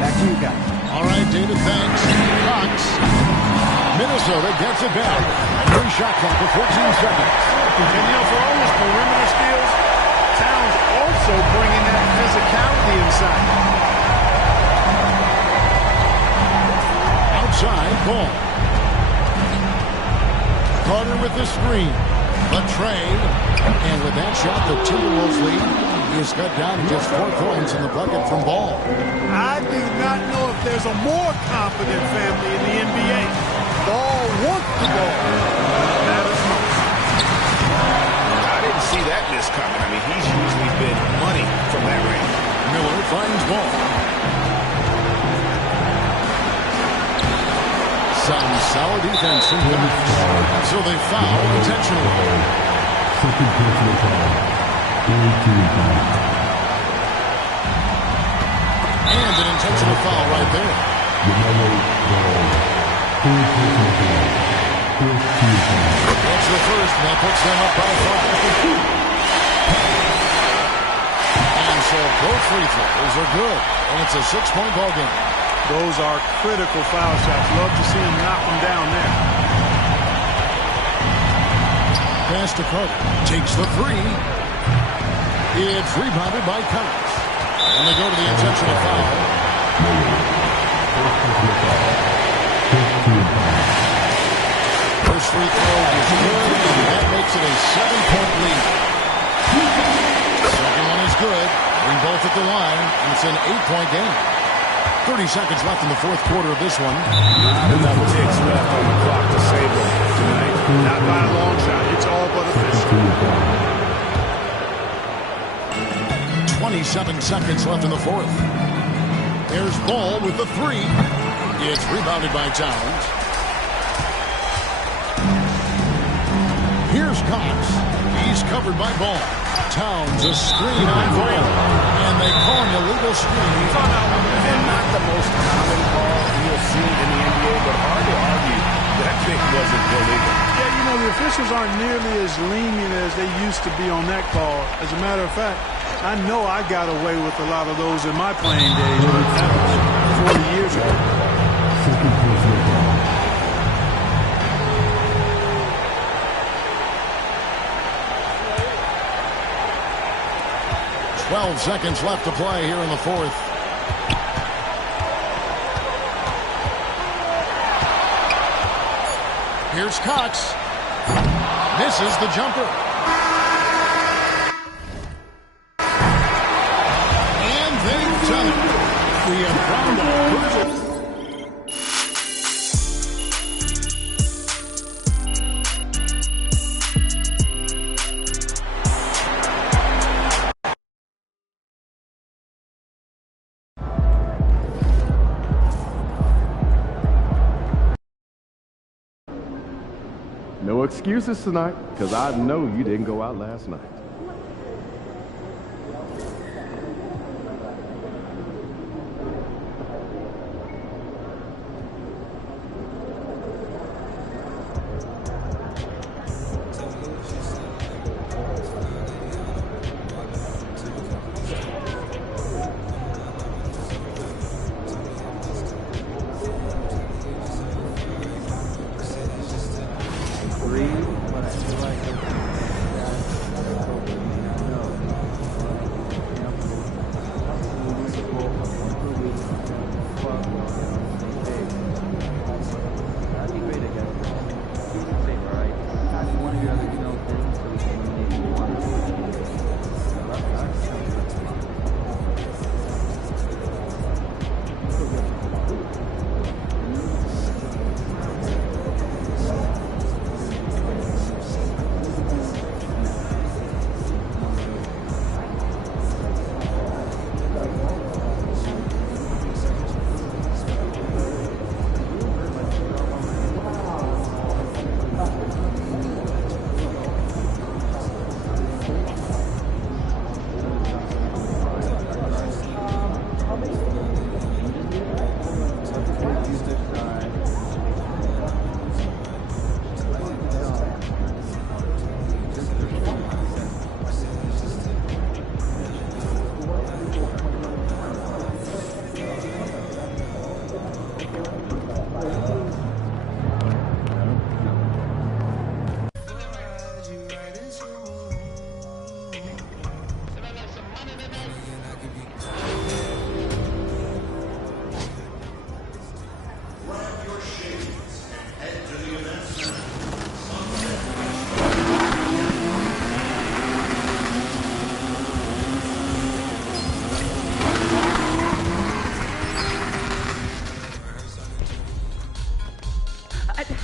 Back to you guys. All right, David, thanks. Cox. Minnesota gets it back. New shot clock for 14 seconds. And, you know, for all his perimeter skills, Towns also bringing that physicality inside. Outside, ball. Carter with the screen. The trade. And with that shot, the Timberwolves lead is cut down to just 4 points in the bucket from Ball. I do not know if there's a more confident family in the NBA. Ball wants the ball. Matters most. I didn't see that miss coming. I mean, he's usually been money from that range. Miller finds Ball. Some solid defense from him. So they foul intentionally. Second personal foul. And an intentional foul right there. LaMelo Ball. Third personal foul. First team foul. That's the first, and that puts them up by 5. And so both free throws are good, and it's a 6-point ball game. Those are critical foul shots. Love to see him knock them down there. Pass to Carter. Takes the three. It's rebounded by Cox. And they go to the intentional foul. First free throw is good, and that makes it a 7-point lead. Second one is good. Bring both at the line, and it's an 8-point game. 30 seconds left in the fourth quarter of this one. Not enough ticks left on the clock to save them tonight. Not by a long shot. It's all but official. 27 seconds left in the fourth. There's Ball with the three. It's rebounded by Towns. Here's Cox. He's covered by Ball. Towns a screen on Ball. And they call an illegal screen. And not the most common call you'll see in the NBA, but hard to argue that pick wasn't illegal. Yeah, you know, the officials aren't nearly as lenient as they used to be on that call. As a matter of fact, I know I got away with a lot of those in my playing days, but that was 40 years ago. 12 seconds left to play here in the fourth. Here's Cox. Misses the jumper. And they've done it. We have found a perfect. No excuses tonight, because I know you didn't go out last night.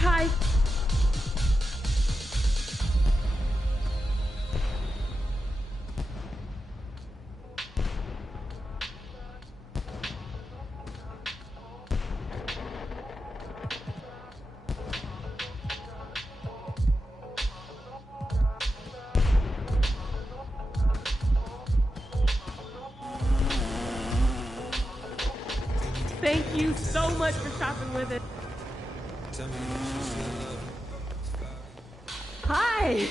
Hi. Thank you so much for shopping with us. Hi.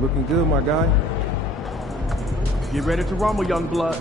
Looking good, my guy. Get ready to rumble, young blood.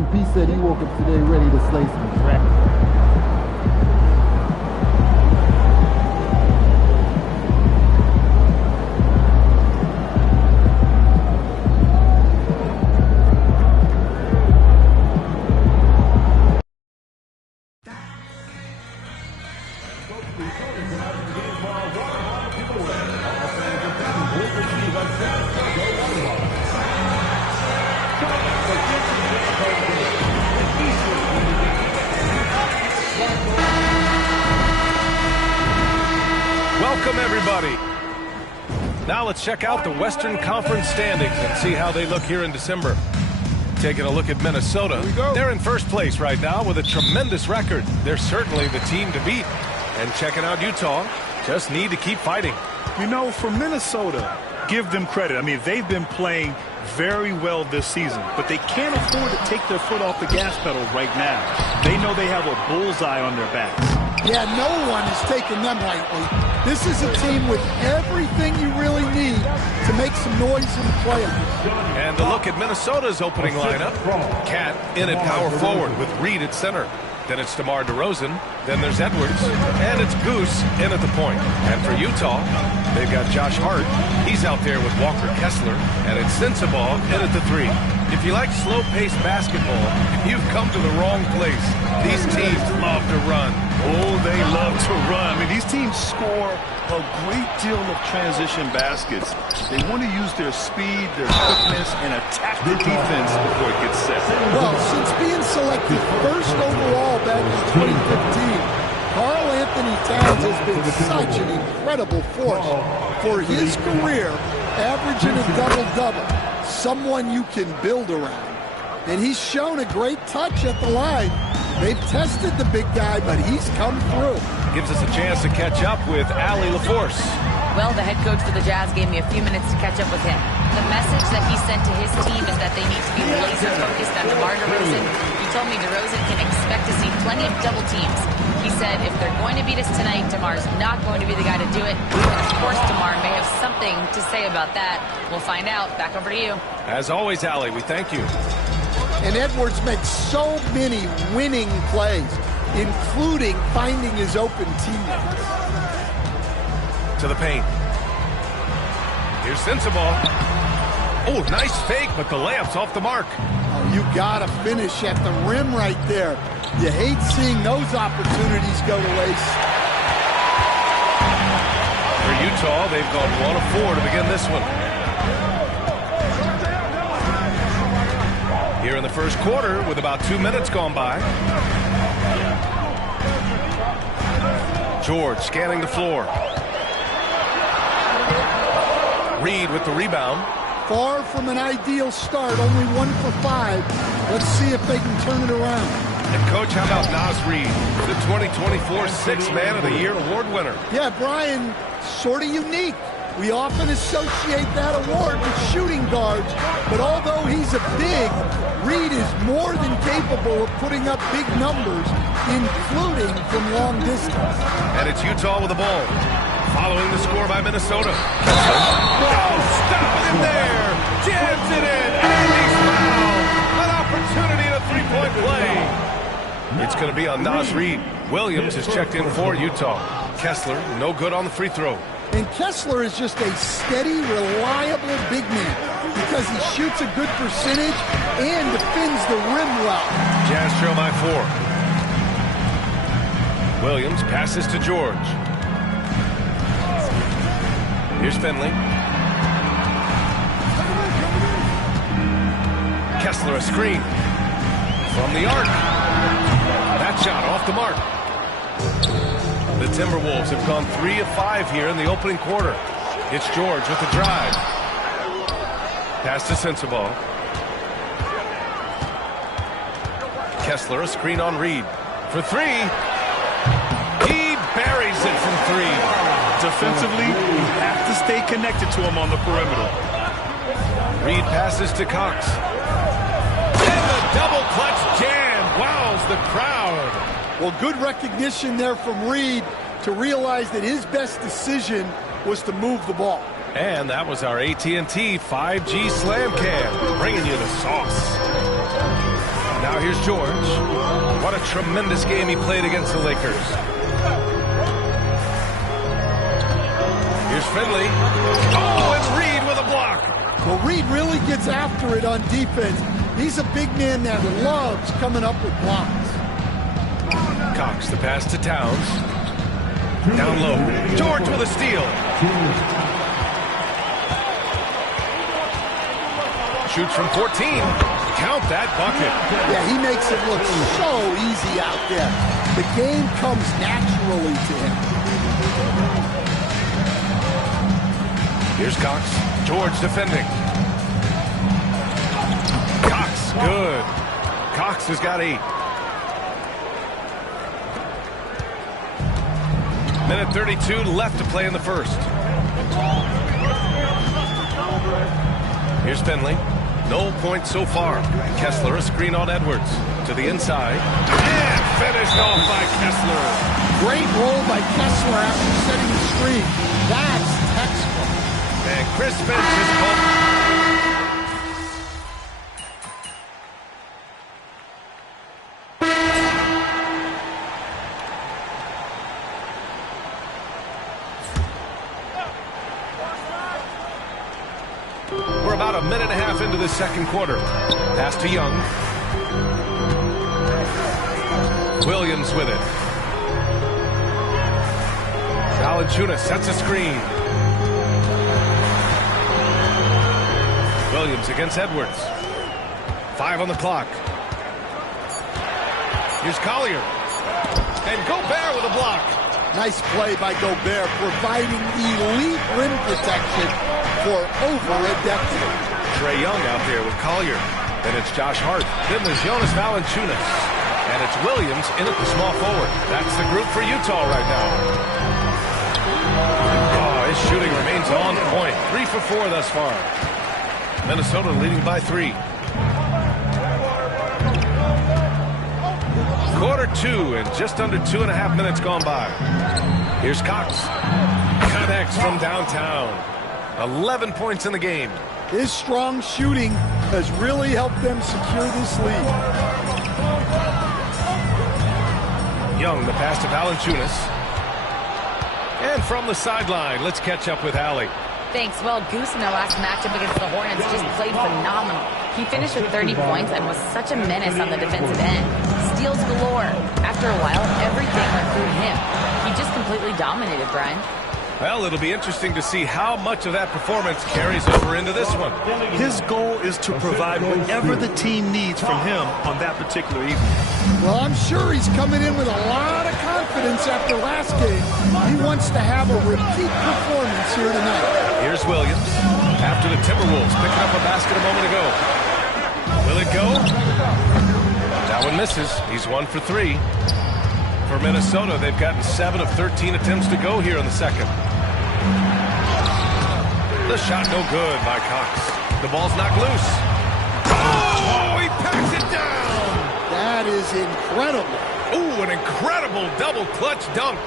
MP said he woke up today ready to slay some dragons. Welcome, everybody. Now let's check out the Western Conference standings and see how they look here in December. Taking a look at Minnesota. They're in first place right now with a tremendous record. They're certainly the team to beat. And checking out Utah, just need to keep fighting. You know, for Minnesota, give them credit. I mean, they've been playing very well this season, but they can't afford to take their foot off the gas pedal right now. They know they have a bullseye on their backs. Yeah, no one is taking them lightly. This is a team with everything you really need to make some noise in the playoffs. And a look at Minnesota's opening lineup. Cat in at power forward with Reed at center. Then it's DeMar DeRozan. Then there's Edwards. And it's Goose in at the point. And for Utah, they've got Josh Hart. He's out there with Walker Kessler. And it's Sensabaugh in at the 3. If you like slow-paced basketball, you've come to the wrong place. These teams love to run. Oh, they love to run. I mean, these teams score a great deal of transition baskets. They want to use their speed, their quickness, and attack the defense before it gets set. Well, since being selected first overall back in 2015, Karl Anthony Towns has been such an incredible force for his career, averaging a double-double. Someone you can build around. And he's shown a great touch at the line. They've tested the big guy, but he's come through. Gives us a chance to catch up with Allie LaForce. Well, the head coach for the Jazz gave me a few minutes to catch up with him. The message that he sent to his team is that they need to be laser focused on DeMar DeRozan. He told me DeRozan can expect to see plenty of double teams. He said if they're going to beat us tonight, DeMar's not going to be the guy to do it. And of course, DeMar may have something to say about that. We'll find out. Back over to you. As always, Allie, we thank you. And Edwards makes so many winning plays, including finding his open teammates. To the paint. Here's Sensabaugh. Oh, nice fake, but the layup's off the mark. Oh, you gotta finish at the rim right there. You hate seeing those opportunities go to waste. For Utah, they've gone 1 of 4 to begin this one. Here in the first quarter with about 2 minutes gone by. George scanning the floor. Reed with the rebound. Far from an ideal start, only 1 for 5. Let's see if they can turn it around. And Coach, how about Naz Reid, the 2024 Sixth Man of the Year award winner? Yeah, Brian, sort of unique. We often associate that award with shooting guards, but although he's a big, Reed is more than capable of putting up big numbers, including from long distance. And it's Utah with the ball. Following the score by Minnesota. Oh, stop it in there! Jams it in! Andy's foul! An opportunity at a three-point play. It's going to be on Naz Reid. Williams is checked in for Utah. Kessler, no good on the free throw. And Kessler is just a steady, reliable big man because he shoots a good percentage and defends the rim well. Jazz trail by 4. Williams passes to George. Here's Finley. Kessler a screen. From the arc. That shot off the mark. The Timberwolves have gone 3 of 5 here in the opening quarter. It's George with the drive. Pass to Sensabaugh. Kessler a screen on Reed. For 3. He buries it from 3. Defensively, you have to stay connected to him on the perimeter. Reed passes to Cox. And the double clutch jam wows the crowd. Well, good recognition there from Reed to realize that his best decision was to move the ball. And that was our AT&T 5G Slam Cam, bringing you the sauce. Now here's George. What a tremendous game he played against the Lakers. Here's Finley. Oh, and Reed with a block. Well, Reed really gets after it on defense. He's a big man that loves coming up with blocks. Cox, the pass to Towns. Down low. George with a steal. Shoots from 14. Count that bucket. Yeah, he makes it look so easy out there. The game comes naturally to him. Here's Cox. George defending. Cox, good. Cox has got 8. Minute 32 left to play in the first. Here's Finley. No points so far. Kessler, a screen on Edwards. To the inside. And finished off by Kessler. Great roll by Kessler after setting the screen. That's textbook. And Chris Finch is called. We're about a minute and a half into the second quarter. Pass to Young. Williams with it. Valanciunas sets a screen. Williams against Edwards. 5 on the clock. Here's Collier. And Gobert with a block. Nice play by Gobert, providing elite rim protection for over a decade. Trae Young out there with Collier. Then it's Josh Hart. Then there's Jonas Valanciunas. And it's Williams in at the small forward. That's the group for Utah right now. Oh, his shooting remains on point. 3 for 4 thus far. Minnesota leading by 3. Quarter 2 and just under 2.5 minutes gone by. Here's Cox. Connects from downtown. 11 points in the game. His strong shooting has really helped them secure this lead. Young, the pass to Valanciunas. And from the sideline, let's catch up with Allie. Thanks. Well, Goose in their last matchup against the Hornets just played phenomenal. He finished with 30 points and was such a menace on the defensive end. Steals galore. After a while, everything went through him. He just completely dominated, Brian. Well, it'll be interesting to see how much of that performance carries over into this one. His goal is to provide whatever the team needs from him on that particular evening. Well, I'm sure he's coming in with a lot of confidence after last game. He wants to have a repeat performance here tonight. Here's Williams after the Timberwolves picking up a basket a moment ago. Will it go? That one misses. He's 1 for 3. For Minnesota, they've gotten 7 of 13 attempts to go here in the second. The shot no good by Cox. The ball's knocked loose. Oh, he packs it down. That is incredible. Ooh, an incredible double clutch dunk.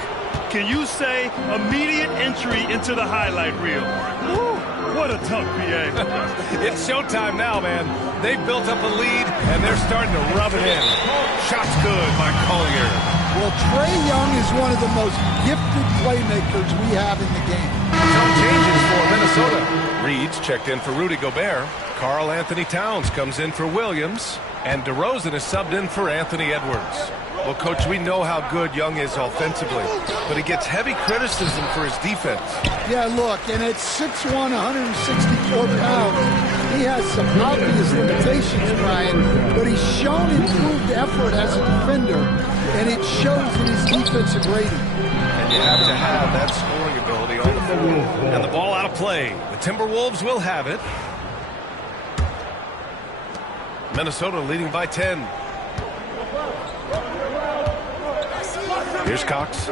Can you say immediate entry into the highlight reel? Woo, what a dunk, PA. It's showtime now, man. They've built up a lead, and they're starting to rub it in. Shot's good by Collier. Well, Trae Young is one of the most gifted playmakers we have in the game. Some changes for Minnesota. Reed's checked in for Rudy Gobert. Karl Anthony Towns comes in for Williams. And DeRozan is subbed in for Anthony Edwards. Well, Coach, we know how good Young is offensively, but he gets heavy criticism for his defense. Yeah, look, and at 6'1", 164 pounds, he has some obvious limitations, Brian, but he's shown improved effort as a defender, and it shows in his defensive rating. And you have to have that scoring ability on the floor. And the ball out of play. The Timberwolves will have it. Minnesota leading by 10. Here's Cox.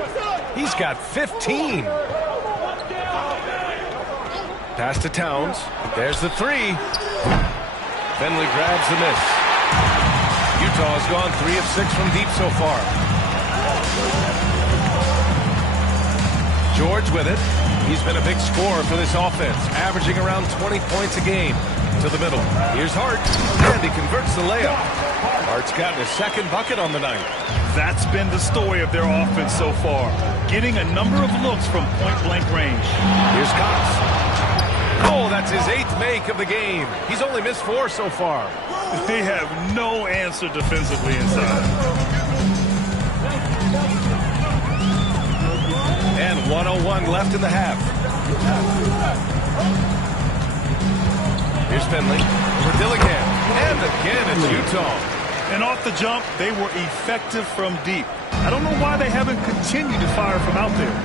He's got 15. Pass to Towns. There's the 3. Finley grabs the miss. Utah has gone 3 of 6 from deep so far. George with it. He's been a big scorer for this offense, averaging around 20 points a game. to the middle. Here's Hart, and he converts the layup. Hart's gotten his second bucket on the night. That's been the story of their offense so far, getting a number of looks from point-blank range. Here's Cox. Oh, that's his 8th make of the game. He's only missed 4 so far. They have no answer defensively inside. And 1:01 left in the half. Here's Finley for Dillingham. And again, it's Utah. And off the jump, they were effective from deep. I don't know why they haven't continued to fire from out there.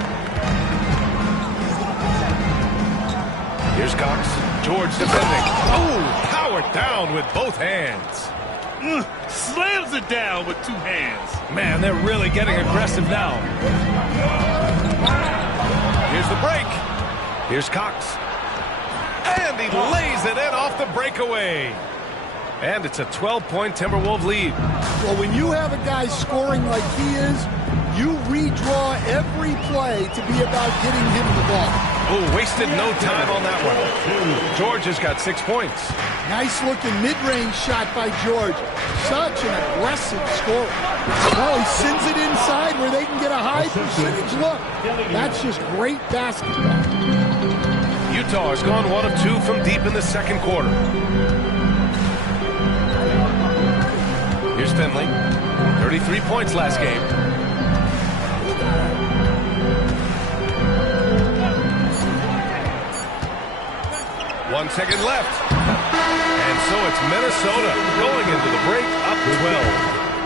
Here's Cox. George defending. Oh, powered down with both hands. Slams it down with 2 hands. Man, they're really getting aggressive now. Here's the break. Here's Cox. And he lays it in off the breakaway. And it's a 12-point Timberwolves lead. Well, when you have a guy scoring like he is, you redraw every play to be about getting him the ball. Oh, wasted no time on that one. George has got 6 points. Nice looking mid-range shot by George. Such an aggressive scorer. Well, he sends it inside where they can get a high percentage look. That's just great basketball. Utah has gone 1 of 2 from deep in the second quarter. Here's Finley. 33 points last game. One second left. And so it's Minnesota going into the break up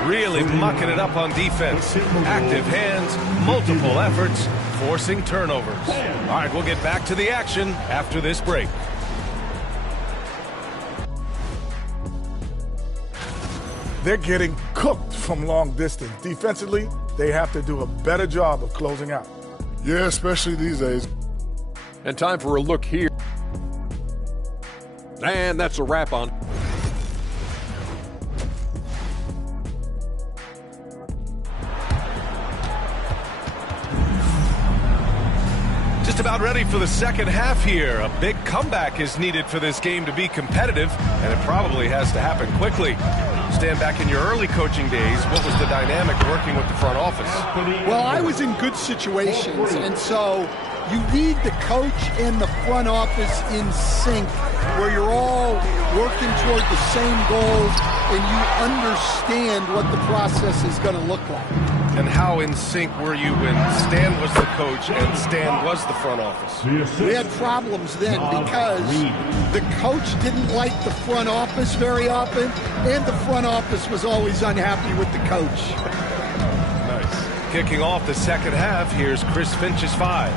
12. Really mucking it up on defense. Active hands, multiple efforts, forcing turnovers. All right, we'll get back to the action after this break. They're getting cooked from long distance. Defensively, they have to do a better job of closing out. Yeah, especially these days. And time for a look here. And that's a wrap on. Just about ready for the second half here. A big comeback is needed for this game to be competitive, and it probably has to happen quickly. Stand back in your early coaching days, what was the dynamic working with the front office? Well, I was in good situations, and so you need the coach and the front office in sync, where you're all working toward the same goals and you understand what the process is going to look like. And how in sync were you when Stan was the coach and Stan was the front office? We had problems then because the coach didn't like the front office very often, and the front office was always unhappy with the coach. Nice. Kicking off the second half, here's Chris Finch's 5.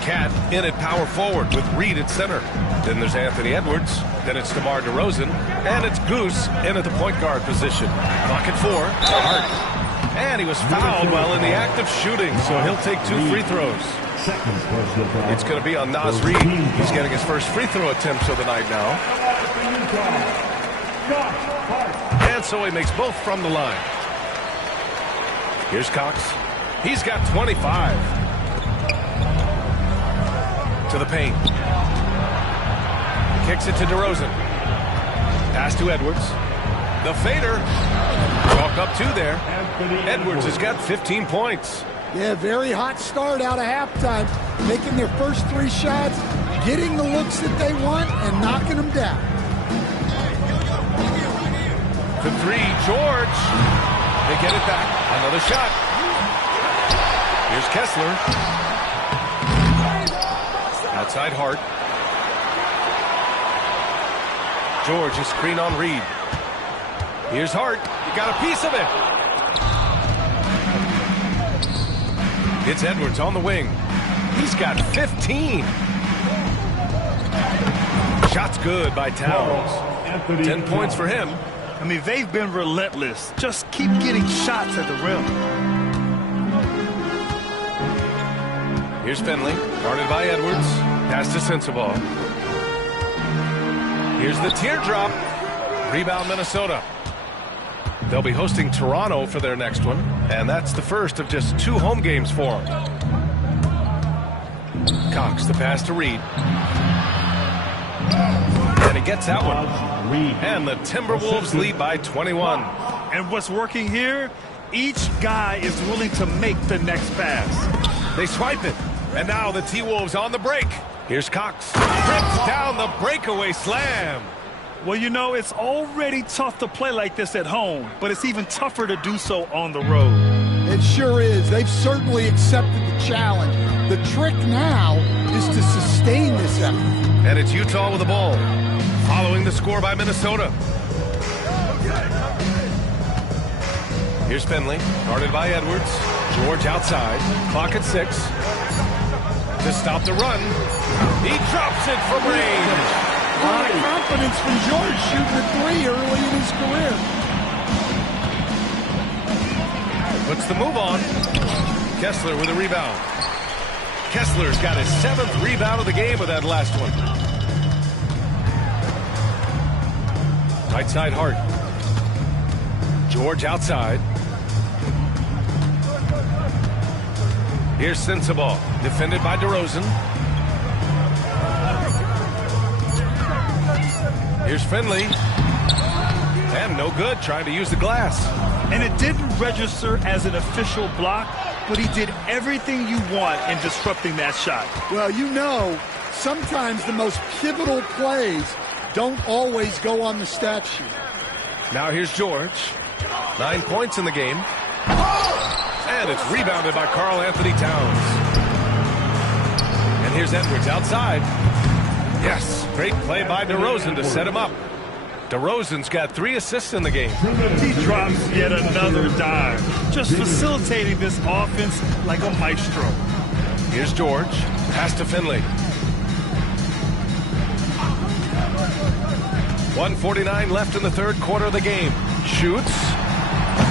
Cat in at power forward with Reed at center. Then there's Anthony Edwards. Then it's DeMar DeRozan. And it's Goose in at the point guard position. Clock at 4. Hart. And he was fouled while in the act of shooting, so he'll take 2 free throws. It's going to be on Naz Reid. He's getting his first free throw attempts of the night now. And so he makes both from the line. Here's Cox. He's got 25. To the paint. Kicks it to DeRozan. Pass to Edwards. The fader. Chalk up 2 there. Edwards has got 15 points. Yeah, very hot start out of halftime. Making their first 3 shots, getting the looks that they want, and knocking them down. The 3, George. They get it back. Another shot. Here's Kessler. Outside Hart. George is screen on Reed. Here's Hart. He got a piece of it. It's Edwards on the wing. He's got 15. Shot's good by Towns. 10 points for him. I mean, they've been relentless. Just keep getting shots at the rim. Here's Finley, guarded by Edwards. Pass to Sensabaugh. Here's the teardrop. Rebound Minnesota. They'll be hosting Toronto for their next one, and that's the first of just 2 home games for them. Cox, the pass to Reed. And he gets that one. And the Timberwolves lead by 21. And what's working here, each guy is willing to make the next pass. They swipe it. And now the T-Wolves on the break. Here's Cox. Rips down the breakaway slam. Well, you know, it's already tough to play like this at home, but it's even tougher to do so on the road. It sure is. They've certainly accepted the challenge. The trick now is to sustain this effort. And it's Utah with the ball, following the score by Minnesota. Here's Finley, guarded by Edwards. George outside, clock at 6. To stop the run, he drops it from range. A lot of confidence from George shooting a 3 early in his career. Puts the move on. Kessler with a rebound. Kessler's got his 7th rebound of the game with that last one. Right side Hart. George outside. Here's Sensabaugh, defended by DeRozan. Here's Finley. And no good, trying to use the glass. And it didn't register as an official block, but he did everything you want in disrupting that shot. Well, you know, sometimes the most pivotal plays don't always go on the stat sheet. Now here's George. 9 points in the game. And it's rebounded by Karl Anthony Towns. And here's Edwards outside. Yes, great play by DeRozan to set him up. DeRozan's got 3 assists in the game. He drops yet another dime, just facilitating this offense like a maestro. Here's George. Pass to Finley. 1:49 left in the 3rd quarter of the game. Shoots.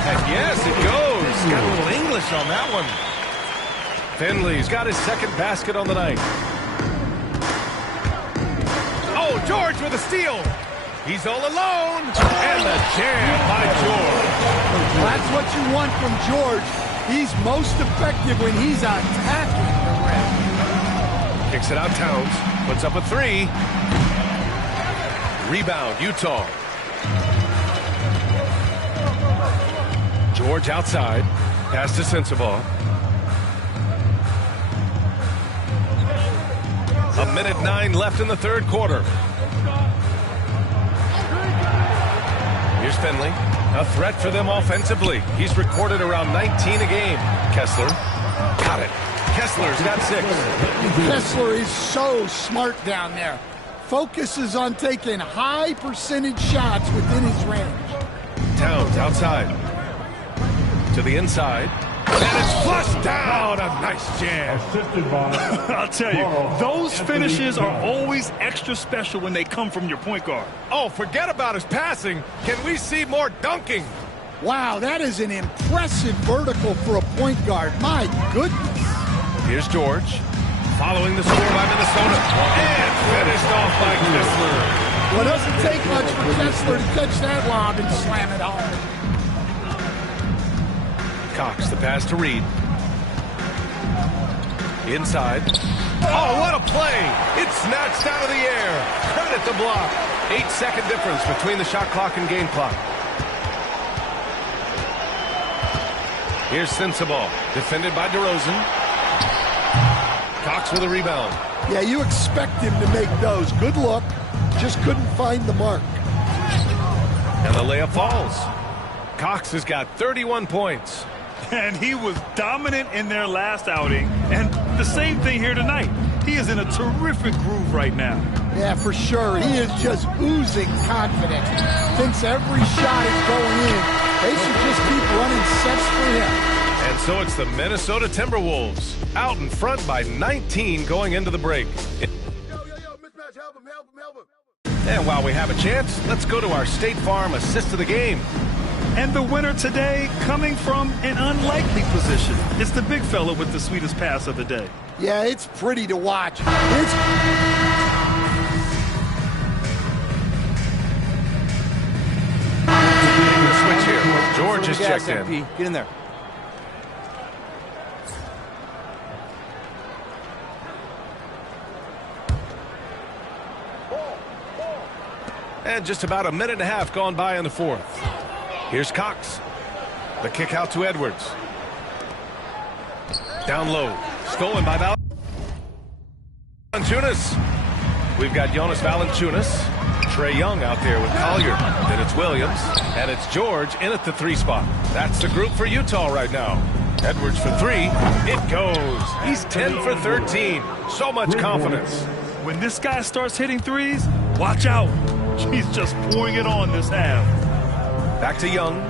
And yes, it goes. Got a little English on that one. Finley's got his 2nd basket on the night. Oh, George with a steal. He's all alone. And the jam by George. That's what you want from George. He's most effective when he's attacking the rim. Kicks it out Towns. Puts up a 3. Rebound, Utah. George outside. Pass to Sensabaugh. 1:09 left in the 3rd quarter. Here's Finley. A threat for them offensively. He's recorded around 19 a game. Kessler. Got it. Kessler's got 6. Kessler is so smart down there. Focuses on taking high percentage shots within his range. Towns outside. To the inside. And it's flushed down. A nice jam. I'll tell you, those finishes are always extra special when they come from your point guard. Oh, forget about his passing. Can we see more dunking? Wow, that is an impressive vertical for a point guard. My goodness. Here's George. Following the score by Minnesota. And finished off by Kessler. Well, it doesn't take much for Kessler to catch that lob and slam it home. Cox, the pass to Reed. Inside. Oh, what a play! It's snatched out of the air. Credit the block. 8-second difference between the shot clock and game clock. Here's Sensabaugh, defended by DeRozan. Cox with a rebound. Yeah, you expect him to make those. Good look. Just couldn't find the mark. And the layup falls. Cox has got 31 points. And he was dominant in their last outing. And the same thing here tonight. He is in a terrific groove right now. Yeah, for sure. He is just oozing confidence. Thinks every shot is going in. They should just keep running sets for him. And so it's the Minnesota Timberwolves out in front by 19 going into the break. And while we have a chance, let's go to our State Farm assist of the game. And the winner today coming from an unlikely position. It's the big fella with the sweetest pass of the day. Yeah, it's pretty to watch. Making the switch here. George is checked in. Get in there. And just about a minute and a half gone by in the fourth. Here's Cox. The kick out to Edwards. Down low. Stolen by Valanciunas. We've got Jonas Valanciunas. Trae Young out there with Collier. Then it's Williams. And it's George in at the 3 spot. That's the group for Utah right now. Edwards for 3. It goes. He's 10 for 13. So much confidence. When this guy starts hitting threes, watch out. He's just pouring it on this half. Back to Young.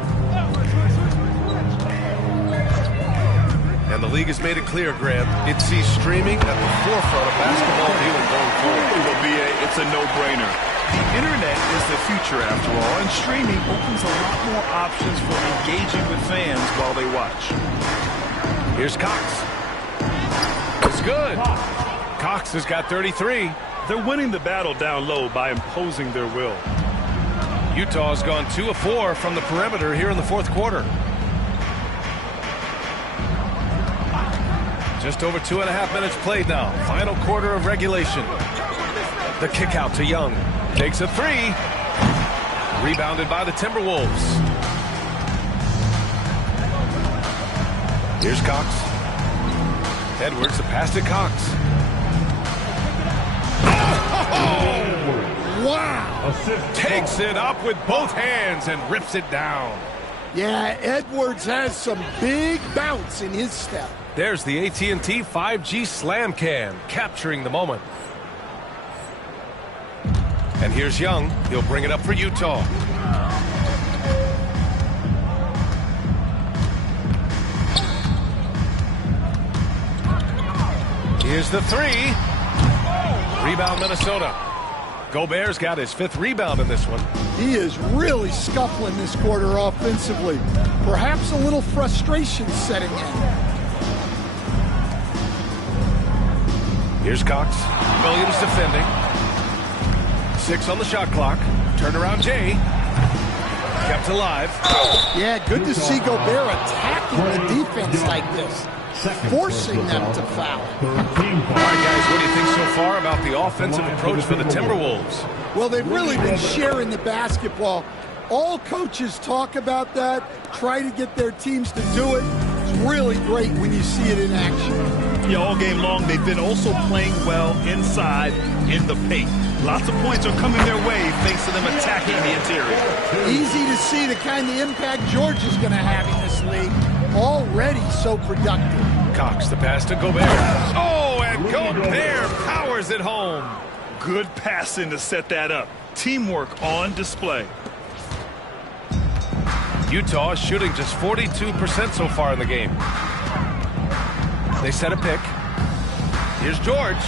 And the league has made it clear, Grant, it sees streaming at the forefront of basketball viewing going forward. Well, BA, it's a no-brainer. The internet is the future, after all, and streaming opens a lot more options for engaging with fans while they watch. Here's Cox. It's good. Cox has got 33. They're winning the battle down low by imposing their will. Utah's gone 2 of 4 from the perimeter here in the fourth quarter. Just over 2.5 minutes played now. Final quarter of regulation. The kick out to Young. Takes a 3. Rebounded by the Timberwolves. Here's Cox. Edwards, the pass to Cox. Wow! Takes it up with both hands and rips it down. Yeah, Edwards has some big bounce in his step. There's the AT&T 5G Slam Cam, capturing the moment. And here's Young. He'll bring it up for Utah. Here's the 3. Rebound, Minnesota. Gobert's got his 5th rebound in this one. He is really scuffling this quarter offensively. Perhaps a little frustration setting in. Here's Cox. Williams defending. 6 on the shot clock. Turnaround Jay. Kept alive. Yeah, good to see Gobert attacking the defense like this. Forcing them to foul. All right, guys, what do you think so far about the offensive approach for the Timberwolves? Well, they've really been sharing the basketball. All coaches talk about that, try to get their teams to do it. It's really great when you see it in action. Yeah, all game long, they've been also playing well inside in the paint. Lots of points are coming their way thanks to them attacking the interior. Easy to see the kind of impact George is going to have in this league. Already so productive. Cox, the pass to Gobert. Oh, and Gobert powers it home. Good passing to set that up. Teamwork on display. Utah is shooting just 42% so far in the game. They set a pick. Here's George.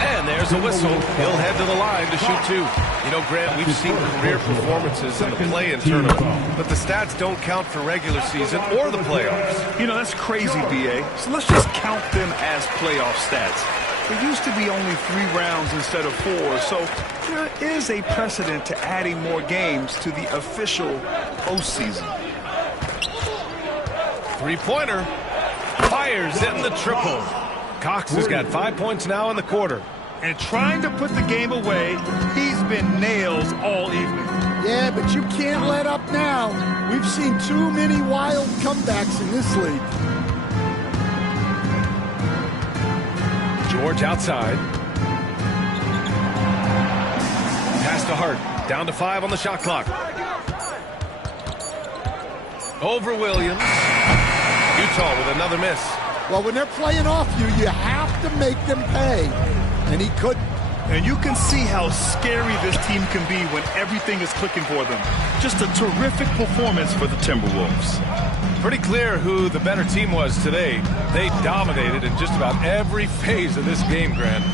And there's a whistle. He'll head to the line to shoot 2. You know, Grant, we've seen career performances in the play-in tournament, but the stats don't count for regular season or the playoffs. You know, that's crazy, BA. So let's just count them as playoff stats. There used to be only 3 rounds instead of 4, so there is a precedent to adding more games to the official postseason. 3-pointer. Fires in the triple. Cox has got 5 points now in the quarter. And trying to put the game away, he's been nails all evening. Yeah, but you can't let up now. We've seen too many wild comebacks in this league. George outside. Pass to Hart. Down to 5 on the shot clock. Over Williams. Utah with another miss. Well, when they're playing off you, you have to make them pay. And he couldn't. And you can see how scary this team can be when everything is clicking for them. Just a terrific performance for the Timberwolves. Pretty clear who the better team was today. They dominated in just about every phase of this game, Grant.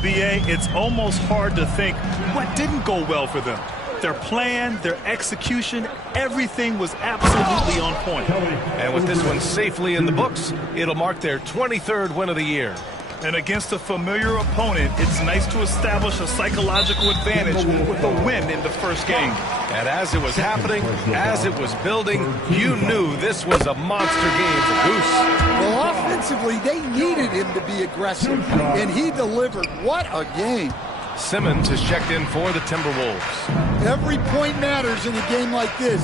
BA, it's almost hard to think what didn't go well for them. Their plan, their execution, everything was absolutely on point. And with this one safely in the books, it'll mark their 23rd win of the year. And against a familiar opponent, it's nice to establish a psychological advantage with a win in the first game. And as it was happening, as it was building, you knew this was a monster game for Goose. Well, offensively, they needed him to be aggressive, and he delivered. What a game. Simmons is checked in for the Timberwolves. Every point matters in a game like this.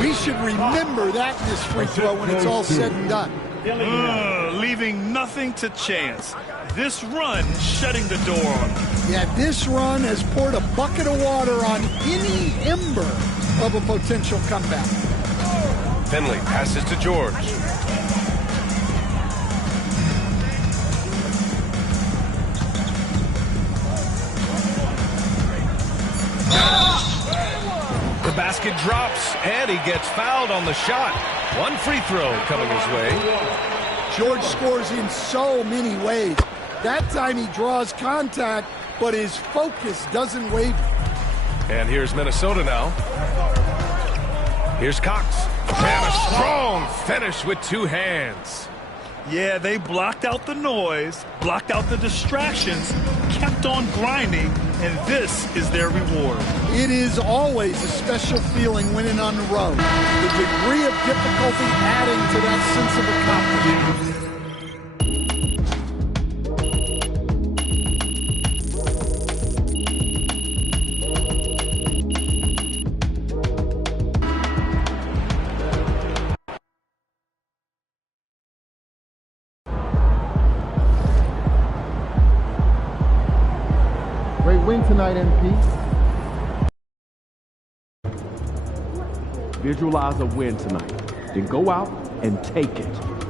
We should remember that in this free throw when it's all said and done. Leaving nothing to chance. This run shutting the door on them. Yeah, this run has poured a bucket of water on any ember of a potential comeback. Finley passes to George. The basket drops, and he gets fouled on the shot. One free throw coming his way. George scores in so many ways. That time he draws contact, but his focus doesn't waver. And here's Minnesota now. Here's Cox. And a strong finish with two hands. Yeah, they blocked out the noise, blocked out the distractions, kept on grinding, and this is their reward. It is always a special feeling winning on the road. The degree of difficulty adding to that sense of accomplishment. Great win tonight, MP. Visualize a win tonight. Then go out and take it.